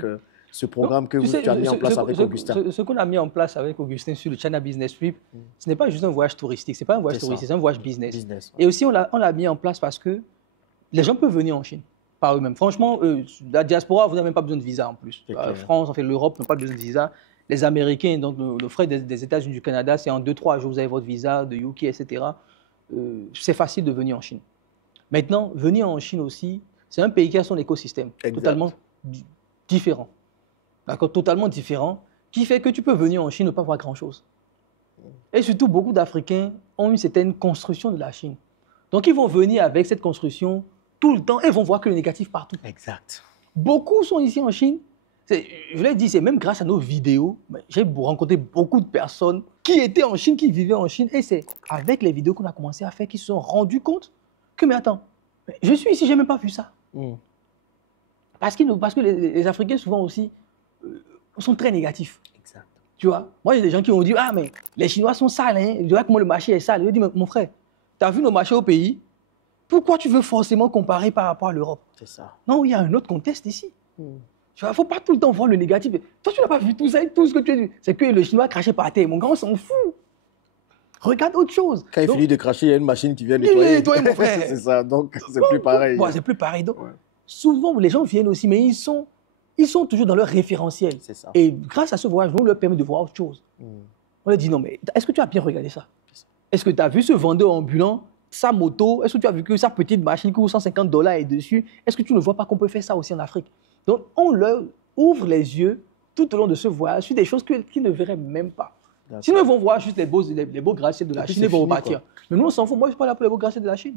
ce programme que tu as mis en place avec Augustin? Ce qu'on a mis en place avec Augustin sur le China Business Trip, ce n'est pas juste un voyage touristique. Ce n'est pas un voyage touristique, c'est un voyage business. Et aussi, on l'a mis en place parce que les gens peuvent venir en Chine par eux-mêmes. Franchement, la diaspora, vous n'avez même pas besoin de visa en plus. France, en fait, l'Europe n'a pas besoin de visa. Les Américains, donc le frais des États-Unis, du Canada, c'est en 2-3 jours, vous avez votre visa de UK, etc. C'est facile de venir en Chine. Maintenant, venir en Chine aussi, c'est un pays qui a son écosystème totalement différent. D'accord, totalement différent, qui fait que tu peux venir en Chine et ne pas voir grand-chose. Et surtout, beaucoup d'Africains ont une certaine construction de la Chine. Donc, ils vont venir avec cette construction tout le temps et vont voir que le négatif partout. Exact. Beaucoup sont ici en Chine. Je l'ai dit, c'est même grâce à nos vidéos. J'ai rencontré beaucoup de personnes qui étaient en Chine, qui vivaient en Chine. Et c'est avec les vidéos qu'on a commencé à faire qu'ils se sont rendus compte que, mais attends, je suis ici, je n'ai même pas vu ça. Parce que les Africains, souvent aussi, sont très négatifs. Exact. Tu vois, moi, j'ai des gens qui ont dit, ah, mais les Chinois sont sales, hein. Je vois comment le marché est sale. Je dis, mon frère, tu as vu nos marchés au pays, pourquoi tu veux forcément comparer par rapport à l'Europe? C'est ça. Non, il y a un autre contexte ici. Tu vois, il ne faut pas tout le temps voir le négatif. Toi, tu n'as pas vu tout ça, tout ce que tu as dit. C'est que le Chinois crachait par terre. Mon gars, on s'en fout. Regarde autre chose. Quand il finit de cracher, il y a une machine qui vient nettoyer. Nettoyer, mon frère. C'est ça, donc c'est plus pareil. Ouais, c'est plus pareil. Donc, souvent, les gens viennent aussi, mais ils sont toujours dans leur référentiel. C'est ça. Et grâce à ce voyage, on leur permet de voir autre chose. On leur dit, non, mais est-ce que tu as bien regardé ça? Est-ce que tu as vu ce vendeur ambulant, sa moto? Est-ce que tu as vu que sa petite machine qui coûte $150 est dessus? Est-ce que tu ne vois pas qu'on peut faire ça aussi en Afrique? Donc, on leur ouvre les yeux tout au long de ce voyage sur des choses qu'ils ne verraient même pas. Sinon, ils vont voir juste les beaux gratte-ciels de la Chine et vont repartir. Mais nous, on s'en fout. Moi, je ne suis pas là pour les beaux gratte-ciels de la Chine.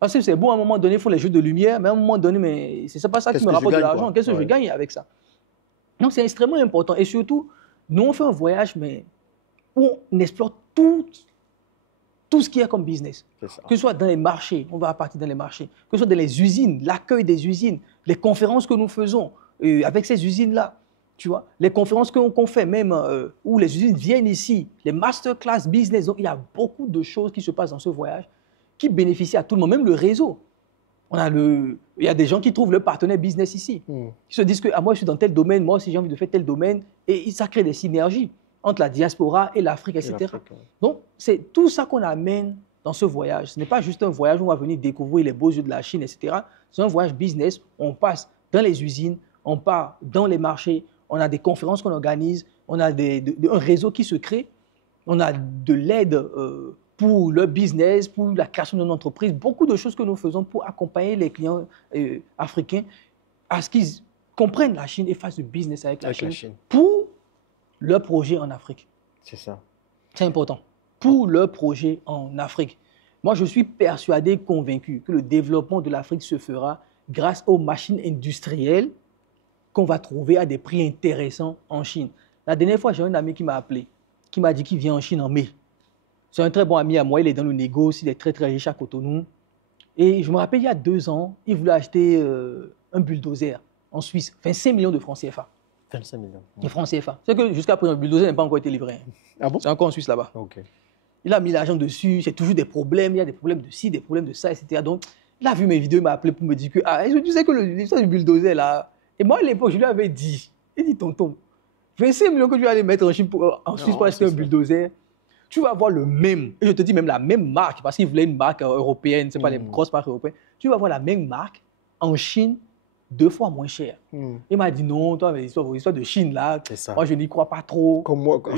Parce que c'est bon, à un moment donné, il faut les jeux de lumière, mais à un moment donné, mais c'est pas ça qui me rapporte de l'argent. Qu'est-ce que je gagne avec ça? Donc, c'est extrêmement important. Et surtout, nous, on fait un voyage, mais où on explore tout ce qu'il y a comme business. Que ce soit dans les marchés, on va partir dans les marchés, que ce soit dans les usines, l'accueil des usines, les conférences que nous faisons avec ces usines-là. Tu vois, les conférences qu'on fait même, où les usines viennent ici, les masterclass business, donc il y a beaucoup de choses qui se passent dans ce voyage qui bénéficient à tout le monde, même le réseau. Il y a des gens qui trouvent le partenaire business ici. Ils se disent que moi je suis dans tel domaine, moi aussi j'ai envie de faire tel domaine, et ça crée des synergies entre la diaspora et l'Afrique, etc. Donc c'est tout ça qu'on amène dans ce voyage. Ce n'est pas juste un voyage où on va venir découvrir les beaux yeux de la Chine, etc. C'est un voyage business, on passe dans les usines, on part dans les marchés, on a des conférences qu'on organise, on a un réseau qui se crée, on a de l'aide pour le business, pour la création d'une entreprise, beaucoup de choses que nous faisons pour accompagner les clients africains à ce qu'ils comprennent la Chine et fassent du business avec la Chine pour leur projet en Afrique. C'est ça. C'est important. Pour leur projet en Afrique. Moi, je suis persuadé, convaincu que le développement de l'Afrique se fera grâce aux machines industrielles qu'on va trouver à des prix intéressants en Chine. La dernière fois, j'ai un ami qui m'a appelé, qui m'a dit qu'il vient en Chine en mai. C'est un très bon ami à moi, il est dans le négoce, il est très très riche à Cotonou. Et je me rappelle, il y a 2 ans, il voulait acheter un bulldozer en Suisse, 25 millions de francs CFA. 25 millions. De francs CFA. C'est que jusqu'à présent, le bulldozer n'a pas encore été livré. Ah bon? C'est encore en Suisse là-bas. Okay. Il a mis l'argent dessus, c'est toujours des problèmes, il y a des problèmes de ci, des problèmes de ça, etc. Donc, il a vu mes vidéos, il m'a appelé pour me dire que, est-ce que tu sais que l'histoire du bulldozer là. Et moi, à l'époque, je lui avais dit, il dit, tonton, 25 millions que tu vas aller mettre en Suisse pour acheter un bulldozer, tu vas avoir le même, et je te dis même la même marque, parce qu'il voulait une marque européenne, ce n'est pas les grosses marques européennes, tu vas avoir la même marque en Chine 2 fois moins cher. Il m'a dit, non, toi, l'histoire de Chine là, moi je n'y crois pas trop. Comme moi, quoi.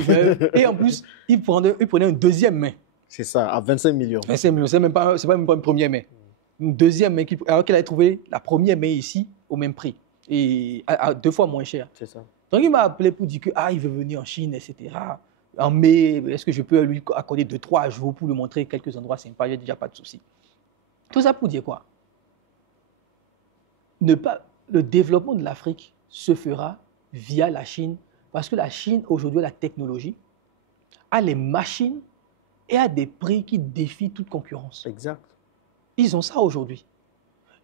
Et en plus, il prenait une deuxième main. C'est ça, à 25 millions. 25 millions, c'est même pas une première main. Une deuxième main, alors qu'elle avait trouvé la première main ici au même prix. Et à 2 fois moins cher. C'est ça. Donc il m'a appelé pour dire que il veut venir en Chine, etc. En mai, est-ce que je peux lui accorder 2-3 jours pour lui montrer quelques endroits sympas? Il n'y a déjà pas de souci. Tout ça pour dire quoi? Le développement de l'Afrique se fera via la Chine, parce que la Chine, aujourd'hui, a la technologie, a les machines et a des prix qui défient toute concurrence. Exact. Ils ont ça aujourd'hui.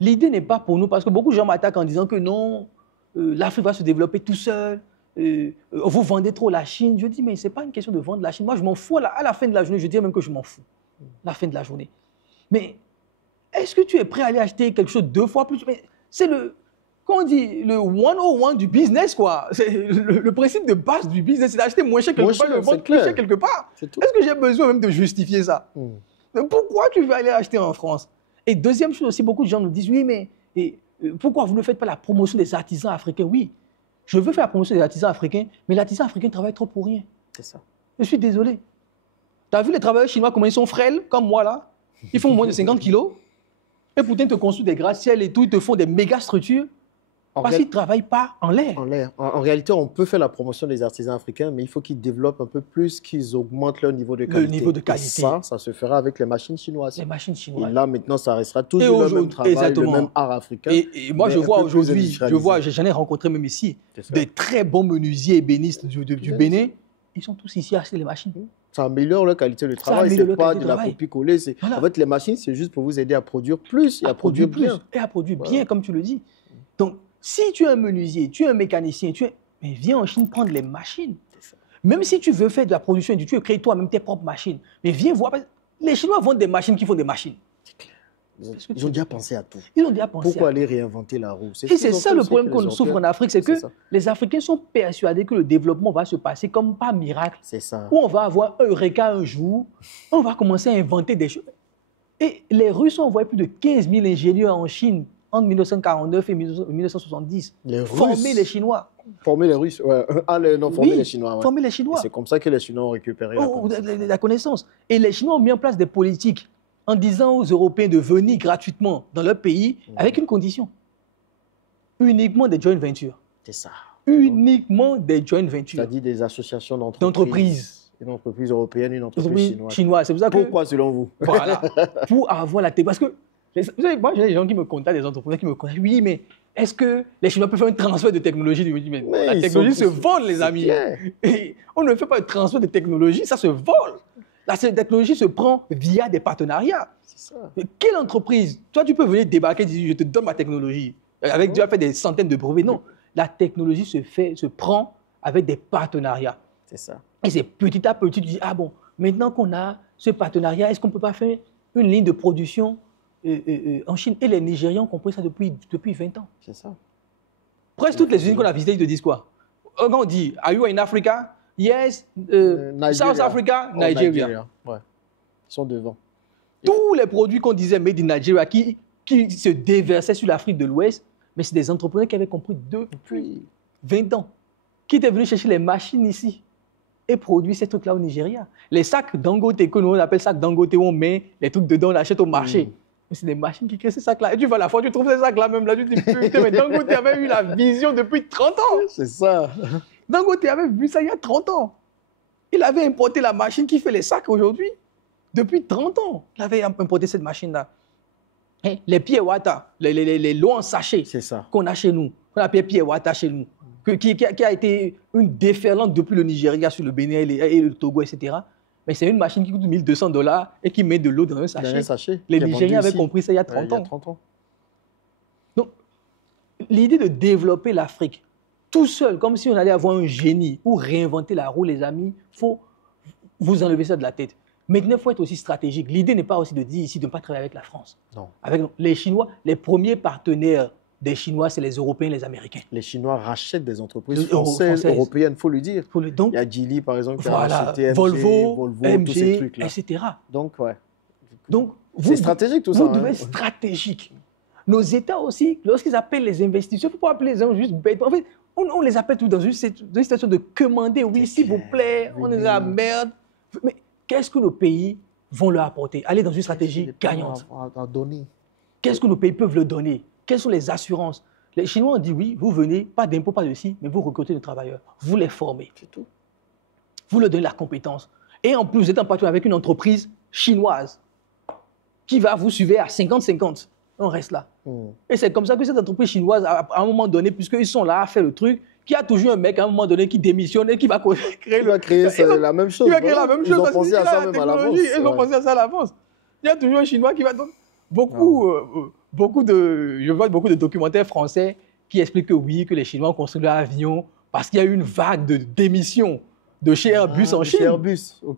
L'idée n'est pas pour nous, parce que beaucoup de gens m'attaquent en disant que non, l'Afrique va se développer tout seul, vous vendez trop la Chine. Je dis, mais ce n'est pas une question de vendre la Chine. Moi, je m'en fous. À la fin de la journée, je dis même que je m'en fous. La fin de la journée. Mais est-ce que tu es prêt à aller acheter quelque chose 2 fois plus? C'est comment on dit, le 101 du business, quoi. C'est le principe de base du business, c'est d'acheter moins cher quelque part, de vendre plus cher quelque part. Est-ce que j'ai besoin même de justifier ça? Pourquoi tu veux aller acheter en France? Et deuxième chose aussi, beaucoup de gens nous disent, oui, mais pourquoi vous ne faites pas la promotion des artisans africains? Oui, je veux faire la promotion des artisans africains, mais l'artisan africain travaille trop pour rien. C'est ça. Je suis désolé. Tu as vu les travailleurs chinois, comment ils sont frêles, comme moi là? Ils font moins de 50 kilos. Et pourtant, ils te construisent des gratte-ciels et tout, ils te font des méga structures. Parce qu'ils ne travaillent pas en l'air. En réalité, on peut faire la promotion des artisans africains, mais il faut qu'ils développent un peu plus, qu'ils augmentent leur niveau de qualité. Le niveau de qualité. Et ça se fera avec les machines chinoises. Les machines chinoises. Et là, maintenant, ça restera toujours le même travail, le même art africain. Et moi, je vois aujourd'hui, j'en ai rencontré même ici, des très bons menuisiers ébénistes du Bénin. Ils sont tous ici à acheter les machines. Ça améliore leur qualité de travail, ce n'est pas de la copie-coller. En fait, les machines, c'est juste pour vous aider à produire plus et à produire bien. Et à produire bien, comme tu le dis. Donc, Si tu es un menuisier, tu es un mécanicien, mais viens en Chine prendre les machines. Même si tu veux faire de la production, tu veux créer toi-même tes propres machines. Mais viens voir, les Chinois vendent des machines qui font des machines. Ils ont déjà pensé à tout. Ils ont déjà pensé. Pourquoi aller réinventer la roue? Et c'est ça le problème qu'on souffre en Afrique, c'est que les Africains sont persuadés que le développement va se passer comme par miracle. C'est ça. Où on va avoir un eureka un jour, on va commencer à inventer des choses. Et les Russes ont envoyé plus de 15 000 ingénieurs en Chine entre 1949 et 1970. Former les Chinois. Former les Russes, ouais. Former les Chinois. Ouais. Former les Chinois. C'est comme ça que les Chinois ont récupéré la connaissance. Et les Chinois ont mis en place des politiques en disant aux Européens de venir gratuitement dans leur pays avec une condition. Uniquement des joint ventures. C'est ça. Uniquement des joint ventures. C'est-à-dire des associations d'entreprises. Une entreprise européenne, une entreprise chinoise. C'est pour ça que... Pourquoi, selon vous? Voilà. Pour avoir la technologie. Parce que, vous savez, moi, j'ai des gens qui me contactent, des entrepreneurs qui me contactent. Oui, mais est-ce que les Chinois peuvent faire un transfert de technologie? Je me dis, mais la technologie se vole, les amis. Et on ne fait pas de transfert de technologie, ça se vole. La technologie se prend via des partenariats. C'est ça. Mais quelle entreprise? Toi, tu peux venir débarquer et dire, je te donne ma technologie. Avec, tu as fait des centaines de brevets. Non, la technologie se prend avec des partenariats. C'est ça. Et c'est petit à petit, tu dis, ah bon, maintenant qu'on a ce partenariat, est-ce qu'on ne peut pas faire une ligne de production en Chine? Et les Nigérians ont compris ça depuis 20 ans. C'est ça. Presque toutes les usines qu'on a visitées, ils te disent quoi? Quand on dit, are you in Africa? Yes, South Africa, Nigeria. Ouais. Ils sont devant. Tous les produits qu'on disait made in Nigeria qui se déversaient sur l'Afrique de l'Ouest, mais c'est des entrepreneurs qui avaient compris depuis 20 ans, qui étaient venus chercher les machines ici et produire ces trucs-là au Nigeria. Les sacs Dangote, que nous on appelle sacs Dangote, où on met les trucs dedans, on l'achète au marché. Mais c'est des machines qui créent ces sacs-là. Et tu vas à la fois, tu trouves ces sacs-là même là, tu te dis, putain, mais Dangote avait eu la vision depuis 30 ans. C'est ça. Dangote avait vu ça il y a 30 ans. Il avait importé la machine qui fait les sacs aujourd'hui. Depuis 30 ans, il avait importé cette machine-là. Les pieds wata, les lots en sachet qu'on a chez nous, qu'on appelle pieds wata chez nous, qui a été une déferlante depuis le Nigeria sur le Bénin et le Togo, etc. Mais c'est une machine qui coûte $1200 et qui met de l'eau dans un sachet. Les Nigériens avaient compris ça il y a 30 ans. Donc, l'idée de développer l'Afrique tout seul, comme si on allait avoir un génie ou réinventer la roue, les amis, il faut vous enlever ça de la tête. Maintenant, il faut être aussi stratégique. L'idée n'est pas aussi de dire ici de ne pas travailler avec la France. Non. Avec les Chinois, les premiers partenaires des Chinois, c'est les Européens et les Américains. Les Chinois rachètent des entreprises françaises, européennes, il faut le dire. Donc, il y a Geely, par exemple, qui a racheté MG, Volvo, tous ces trucs-là. etc. Donc, ouais. Donc, c'est stratégique tout ça. Vous devez être stratégique. Nos États aussi, lorsqu'ils appellent les investisseurs, il ne faut pas appeler les gens juste bêtes. En fait, on les appelle tout dans une situation de commander. Oui, s'il vous plaît, on est dans la merde. Mais qu'est-ce que nos pays vont leur apporter? Aller dans une stratégie gagnante. Qu'est-ce que nos pays peuvent leur donner? Quelles sont les assurances? Les Chinois ont dit oui, vous venez, pas d'impôts, pas de ci, mais vous recrutez des travailleurs. Vous les formez. C'est tout. Vous leur donnez la compétence. Et en plus, vous êtes en partenariat avec une entreprise chinoise qui va vous suivre à 50-50. On reste là. Et c'est comme ça que cette entreprise chinoise, à un moment donné, puisqu'ils sont là à faire le truc, qu'il y a toujours un mec à un moment donné qui démissionne et qui va créer la même chose. Il va créer la même chose. Ils ont pensé à ça même à l'avance. Ils ont pensé à ça à l'avance. Il y a toujours un Chinois qui va... Donc, je vois beaucoup de documentaires français qui expliquent que oui, que les Chinois ont construit leur avion parce qu'il y a eu une vague de démission de chez Airbus en Chine.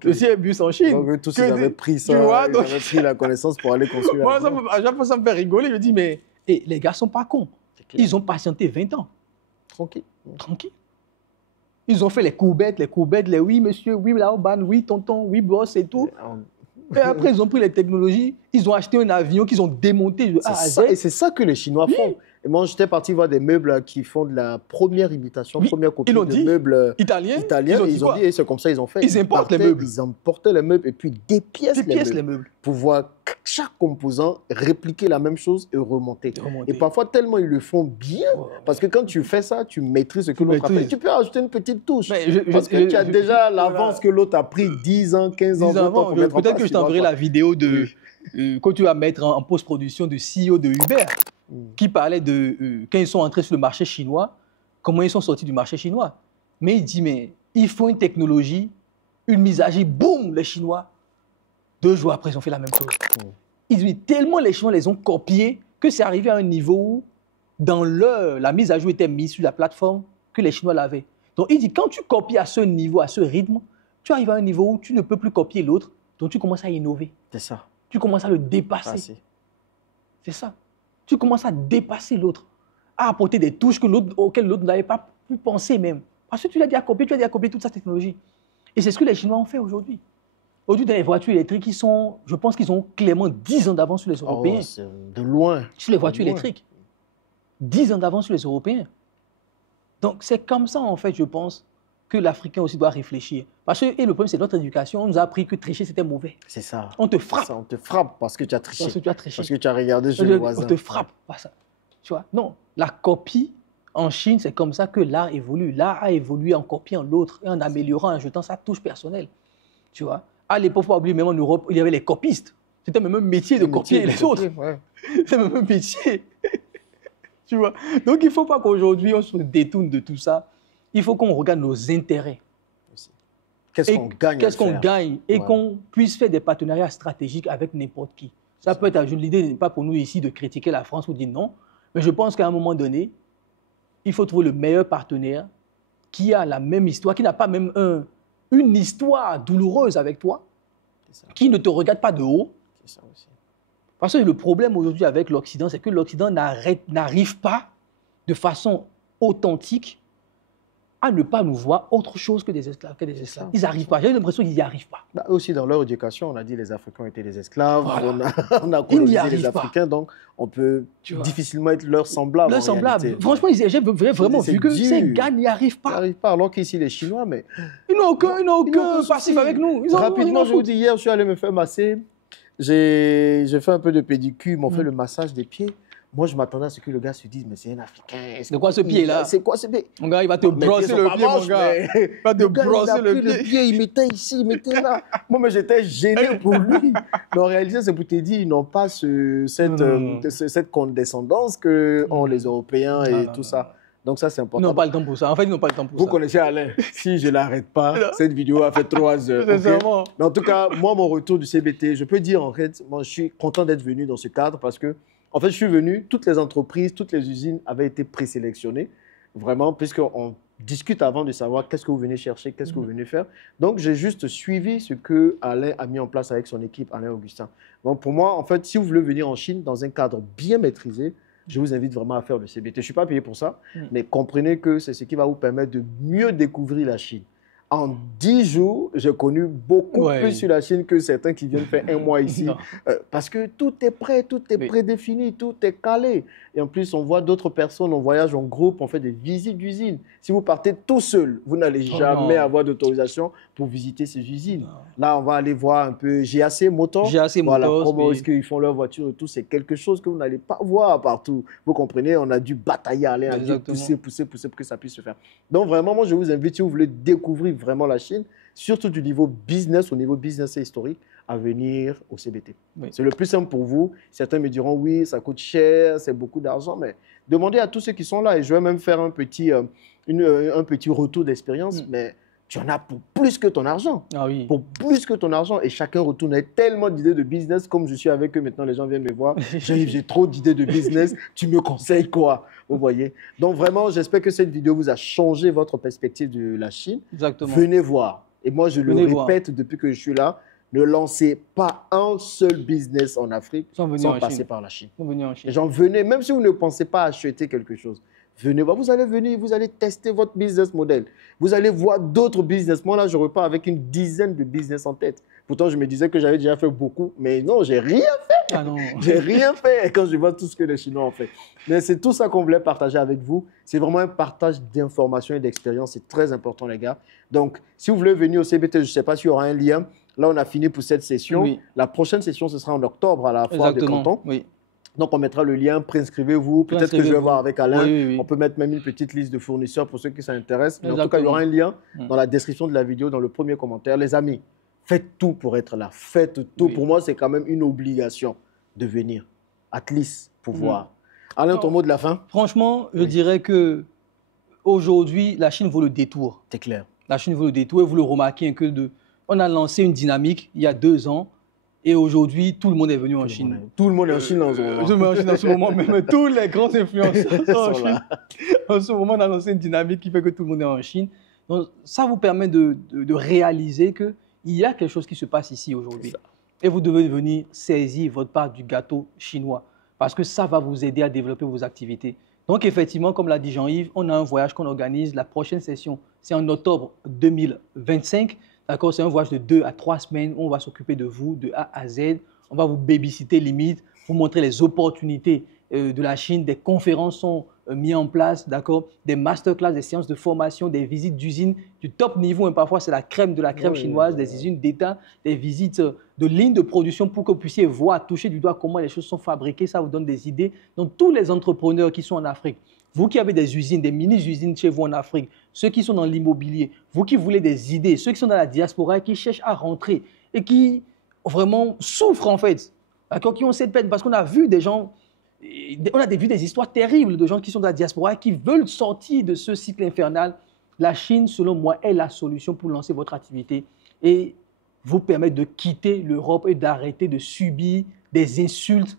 De chez Airbus en Chine. Donc, tous ils avaient pris ça, ils avaient pris la connaissance pour aller construire. Moi, à chaque fois, ça me fait rigoler. Je dis, mais les gars ne sont pas cons. Ils ont patienté 20 ans. Tranquille. Ils ont fait les courbettes, les oui, monsieur, oui, Laoban, oui, tonton, oui, boss et tout. Et après, ils ont pris les technologies, ils ont acheté un avion qu'ils ont démonté de A à Z. Et c'est ça que les Chinois font. Et moi, j'étais parti voir des meubles qui font de la première imitation, première copie de meubles italiens. Ils ont dit, et c'est comme ça ils ont fait. Ils importent les meubles. Ils importaient les meubles et puis dépiècent les meubles. Pour voir chaque composant répliquer la même chose et remonter. Et parfois, tellement ils le font bien, parce que quand tu fais ça, tu maîtrises ce que l'autre a fait. Tu peux ajouter une petite touche. Parce que tu as déjà l'avance que l'autre a pris 10 ans, 15 ans, 20 ans pour mettre en place. Peut-être que je t'enverrai la vidéo de quand tu vas mettre en post-production du CEO de Uber, qui parlait de quand ils sont entrés sur le marché chinois, comment ils sont sortis du marché chinois. Mais il dit, mais il faut une technologie, une mise à jour, boum, les Chinois. 2 jours après, ils ont fait la même chose. Ils disent, tellement les Chinois les ont copiés que c'est arrivé à un niveau où dans la mise à jour était mise sur la plateforme que les Chinois l'avaient. Donc, il dit, quand tu copies à ce niveau, à ce rythme, tu arrives à un niveau où tu ne peux plus copier l'autre, donc tu commences à innover. C'est ça. Tu commences à le dépasser. C'est ça. Tu commences à dépasser l'autre, à apporter des touches auxquelles l'autre n'avait pas pu penser même. Parce que tu as déjà copié toute sa technologie. Et c'est ce que les Chinois ont fait aujourd'hui. Aujourd'hui, dans les voitures électriques, je pense qu'ils ont clairement 10 ans d'avance sur les Européens. De loin. Sur les voitures électriques. 10 ans d'avance sur les Européens. Donc, c'est comme ça, en fait, je pense, que l'Africain aussi doit réfléchir. Parce que, et le problème, c'est notre éducation. On nous a appris que tricher, c'était mauvais. C'est ça. On te frappe. On te frappe parce que tu as triché. Parce que tu as triché. Parce que tu as regardé chez le voisin. On te frappe. Pas ça. Tu vois? Non, la copie, en Chine, c'est comme ça que l'art évolue. L'art a évolué en copiant l'autre et en améliorant, en jetant sa touche personnelle. Tu vois? À l'époque, il ne faut pas oublier, même en Europe, il y avait les copistes. C'était même un métier de copier les autres. Ouais. C'est même un métier. Tu vois? Donc, il ne faut pas qu'aujourd'hui, on se détourne de tout ça. Il faut qu'on regarde nos intérêts. Qu'est-ce qu'on gagne? Qu'est-ce qu'on gagne? Et qu'on puisse faire des partenariats stratégiques avec n'importe qui. Ça peut être, l'idée n'est pas pour nous ici de critiquer la France ou de dire non, mais je pense qu'à un moment donné, il faut trouver le meilleur partenaire qui a la même histoire, qui n'a pas même une histoire douloureuse avec toi, qui ne te regarde pas de haut. C'est ça aussi. Parce que le problème aujourd'hui avec l'Occident, c'est que l'Occident n'arrive pas de façon authentique à ne pas nous voir autre chose que des esclaves. Ils n'arrivent pas. J'ai l'impression qu'ils n'y arrivent pas. Bah, aussi, dans leur éducation, on a dit que les Africains étaient des esclaves, voilà. on a colonisé les Africains, donc on peut difficilement être leur semblable. Leur semblable. Franchement, j'ai vraiment vu que ces gars n'y arrivent pas. Ils n'y arrivent pas, alors qu'ici, les Chinois, mais... Ils n'ont aucun passif avec nous. Rapidement, je vous dis, hier, je suis allé me faire masser. J'ai fait un peu de pédicure, ils m'ont fait le massage des pieds. Moi, je m'attendais à ce que le gars se dise, mais c'est un Africain. C'est quoi ce pied-là? C'est quoi ce pied? Mon gars, il va te brosser le pied, mon gars. Il va te brosser le pied. Il mettait ici, il mettait là. Moi, mais j'étais gêné pour lui. Mais en réalité, c'est pour te dire, ils n'ont pas cette condescendance qu'ont les Européens et tout ça. Donc ça, c'est important. Ils n'ont pas le temps pour ça. En fait, ils n'ont pas le temps pour ça. Vous connaissez Alain. Si je ne l'arrête pas, cette vidéo a fait 3 heures. Okay? Mais en tout cas, moi, mon retour du CBT, je peux dire, en fait, moi, je suis content d'être venu dans ce cadre parce que, en fait, je suis venu, toutes les entreprises, toutes les usines avaient été présélectionnées, vraiment, puisqu'on discute avant de savoir qu'est-ce que vous venez chercher, qu'est-ce que vous venez faire. Donc, j'ai juste suivi ce que Alain a mis en place avec son équipe, Alain Augustin. Donc, pour moi, en fait, si vous voulez venir en Chine dans un cadre bien maîtrisé, je vous invite vraiment à faire le CBT. Je ne suis pas payé pour ça, mais comprenez que c'est ce qui va vous permettre de mieux découvrir la Chine. En 10 jours, j'ai connu beaucoup plus sur la Chine que certains qui viennent faire 1 mois ici. Parce que tout est prêt, tout est prédéfini, tout est calé. Et en plus, on voit d'autres personnes, on voyage en groupe, on fait des visites d'usines. Si vous partez tout seul, vous n'allez jamais avoir d'autorisation pour visiter ces usines. Là, on va aller voir un peu GAC Motors. Voilà, comment est-ce qu'ils font leur voiture et tout. C'est quelque chose que vous n'allez pas voir partout. Vous comprenez, on a dû batailler, aller, on a dû pousser pour que ça puisse se faire. Donc vraiment, moi, je vous invite, si vous voulez découvrir vraiment la Chine, surtout du niveau business, au niveau business et historique, à venir au CBT. C'est le plus simple pour vous. Certains me diront, oui, ça coûte cher, c'est beaucoup d'argent, mais demandez à tous ceux qui sont là, et je vais même faire un petit retour d'expérience, mais tu en as pour plus que ton argent. Pour plus que ton argent, et chacun retourne avec tellement d'idées de business, comme je suis avec eux maintenant, les gens viennent me voir, j'ai trop d'idées de business, tu me conseilles quoi? Vous voyez? Donc vraiment, j'espère que cette vidéo vous a changé votre perspective de la Chine. Exactement. Venez voir. Et moi, je le répète depuis que je suis là, ne lancez pas un seul business en Afrique sans passer par la Chine. Les gens, venez, même si vous ne pensez pas acheter quelque chose, venez voir. Vous allez venir, vous allez tester votre business model. Vous allez voir d'autres business. Moi, là, je repars avec une dizaine de business en tête. Pourtant, je me disais que j'avais déjà fait beaucoup, mais non, j'ai rien fait. Ah non. J'ai rien fait quand je vois tout ce que les Chinois ont fait. Mais c'est tout ça qu'on voulait partager avec vous. C'est vraiment un partage d'informations et d'expériences. C'est très important, les gars. Donc, si vous voulez venir au CBT, je ne sais pas s'il y aura un lien. Là, on a fini pour cette session. La prochaine session, ce sera en octobre à la foire des cantons. Donc, on mettra le lien, préinscrivez-vous. Peut-être que je vais voir avec Alain. On peut mettre même une petite liste de fournisseurs pour ceux qui s'intéressent. Mais en tout cas, il y aura un lien dans la description de la vidéo, dans le premier commentaire. Les amis, faites tout pour être là. Faites tout. Pour moi, c'est quand même une obligation de venir. At least, pour voir. Alain, ton mot de la fin? Franchement, je dirais que aujourd'hui, la Chine vaut le détour. C'est clair. La Chine vaut le détour. Et vous le remarquez que on a lancé une dynamique il y a 2 ans Et aujourd'hui, tout le monde est venu en Chine. Tout le monde est en Chine en ce moment. Tout le monde est en Chine en ce moment. Même tous les grands influenceurs sont en Chine. En ce moment, on a lancé une dynamique qui fait que tout le monde est en Chine. Donc, ça vous permet de réaliser qu'il y a quelque chose qui se passe ici aujourd'hui. Et vous devez venir saisir votre part du gâteau chinois. Parce que ça va vous aider à développer vos activités. Donc, effectivement, comme l'a dit Jean-Yves, on a un voyage qu'on organise. La prochaine session, c'est en octobre 2025. D'accord, c'est un voyage de 2 à 3 semaines. On va s'occuper de vous de A à Z. On va vous babysitter limite, vous montrer les opportunités de la Chine. Des conférences sont mises en place, d'accord, des masterclass, des séances de formation, des visites d'usines du top niveau. Et parfois, c'est la crème de la crème chinoise, des usines d'État, des visites de lignes de production pour que vous puissiez voir, toucher du doigt comment les choses sont fabriquées. Ça vous donne des idées. Donc, tous les entrepreneurs qui sont en Afrique, vous qui avez des usines, des mini-usines chez vous en Afrique, ceux qui sont dans l'immobilier, vous qui voulez des idées, ceux qui sont dans la diaspora et qui cherchent à rentrer et qui vraiment souffrent en fait, qui ont cette peine parce qu'on a vu des gens, on a vu des histoires terribles de gens qui sont dans la diaspora et qui veulent sortir de ce cycle infernal. La Chine, selon moi, est la solution pour lancer votre activité et vous permettre de quitter l'Europe et d'arrêter de subir des insultes,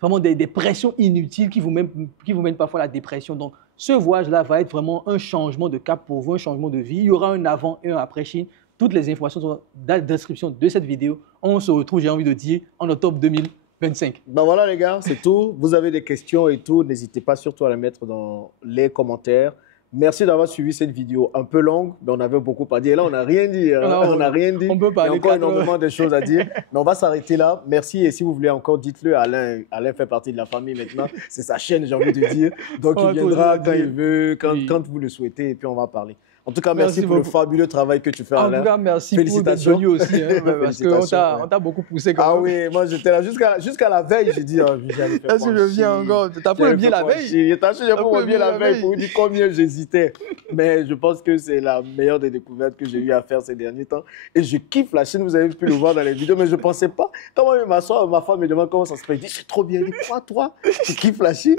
vraiment des pressions inutiles qui vous mènent parfois à la dépression. Donc, ce voyage-là va être vraiment un changement de cap pour vous, un changement de vie. Il y aura un avant et un après Chine. Toutes les informations sont dans la description de cette vidéo. On se retrouve, j'ai envie de dire, en octobre 2025. Ben voilà les gars, c'est tout. Vous avez des questions et tout, n'hésitez pas surtout à les mettre dans les commentaires. Merci d'avoir suivi cette vidéo un peu longue, mais on avait beaucoup à dire. Et là, on n'a rien dit. On n'a rien dit. On peut parler. Il y a encore énormément de choses à dire. Mais on va s'arrêter là. Merci. Et si vous voulez encore, dites-le. Alain fait partie de la famille maintenant. C'est sa chaîne, j'ai envie de dire. Donc, il viendra quand il veut, quand vous le souhaitez. Et puis, on va parler. En tout cas, merci pour le fabuleux travail que tu fais, Alain. En tout cas, merci pour d'être venu aussi. Parce qu'on t'a beaucoup poussé. Ah oui, moi, j'étais là jusqu'à la veille. J'ai dit, j'allais faire. Est-ce que je viens encore? T'as pris le billet la veille? J'ai pris le billet la veille pour vous dire combien j'hésitais. Mais je pense que c'est la meilleure des découvertes que j'ai eu à faire ces derniers temps. Et je kiffe la Chine, vous avez pu le voir dans les vidéos, mais je ne pensais pas. Quand ma femme me demande comment ça se fait, je dis, c'est trop bien. Je dis, quoi, toi, tu kiffes la Chine?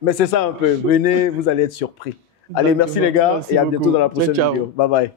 Mais c'est ça un peu. Venez, vous allez être surpris. Allez, merci les gars, et à bientôt dans la prochaine vidéo. Bye bye.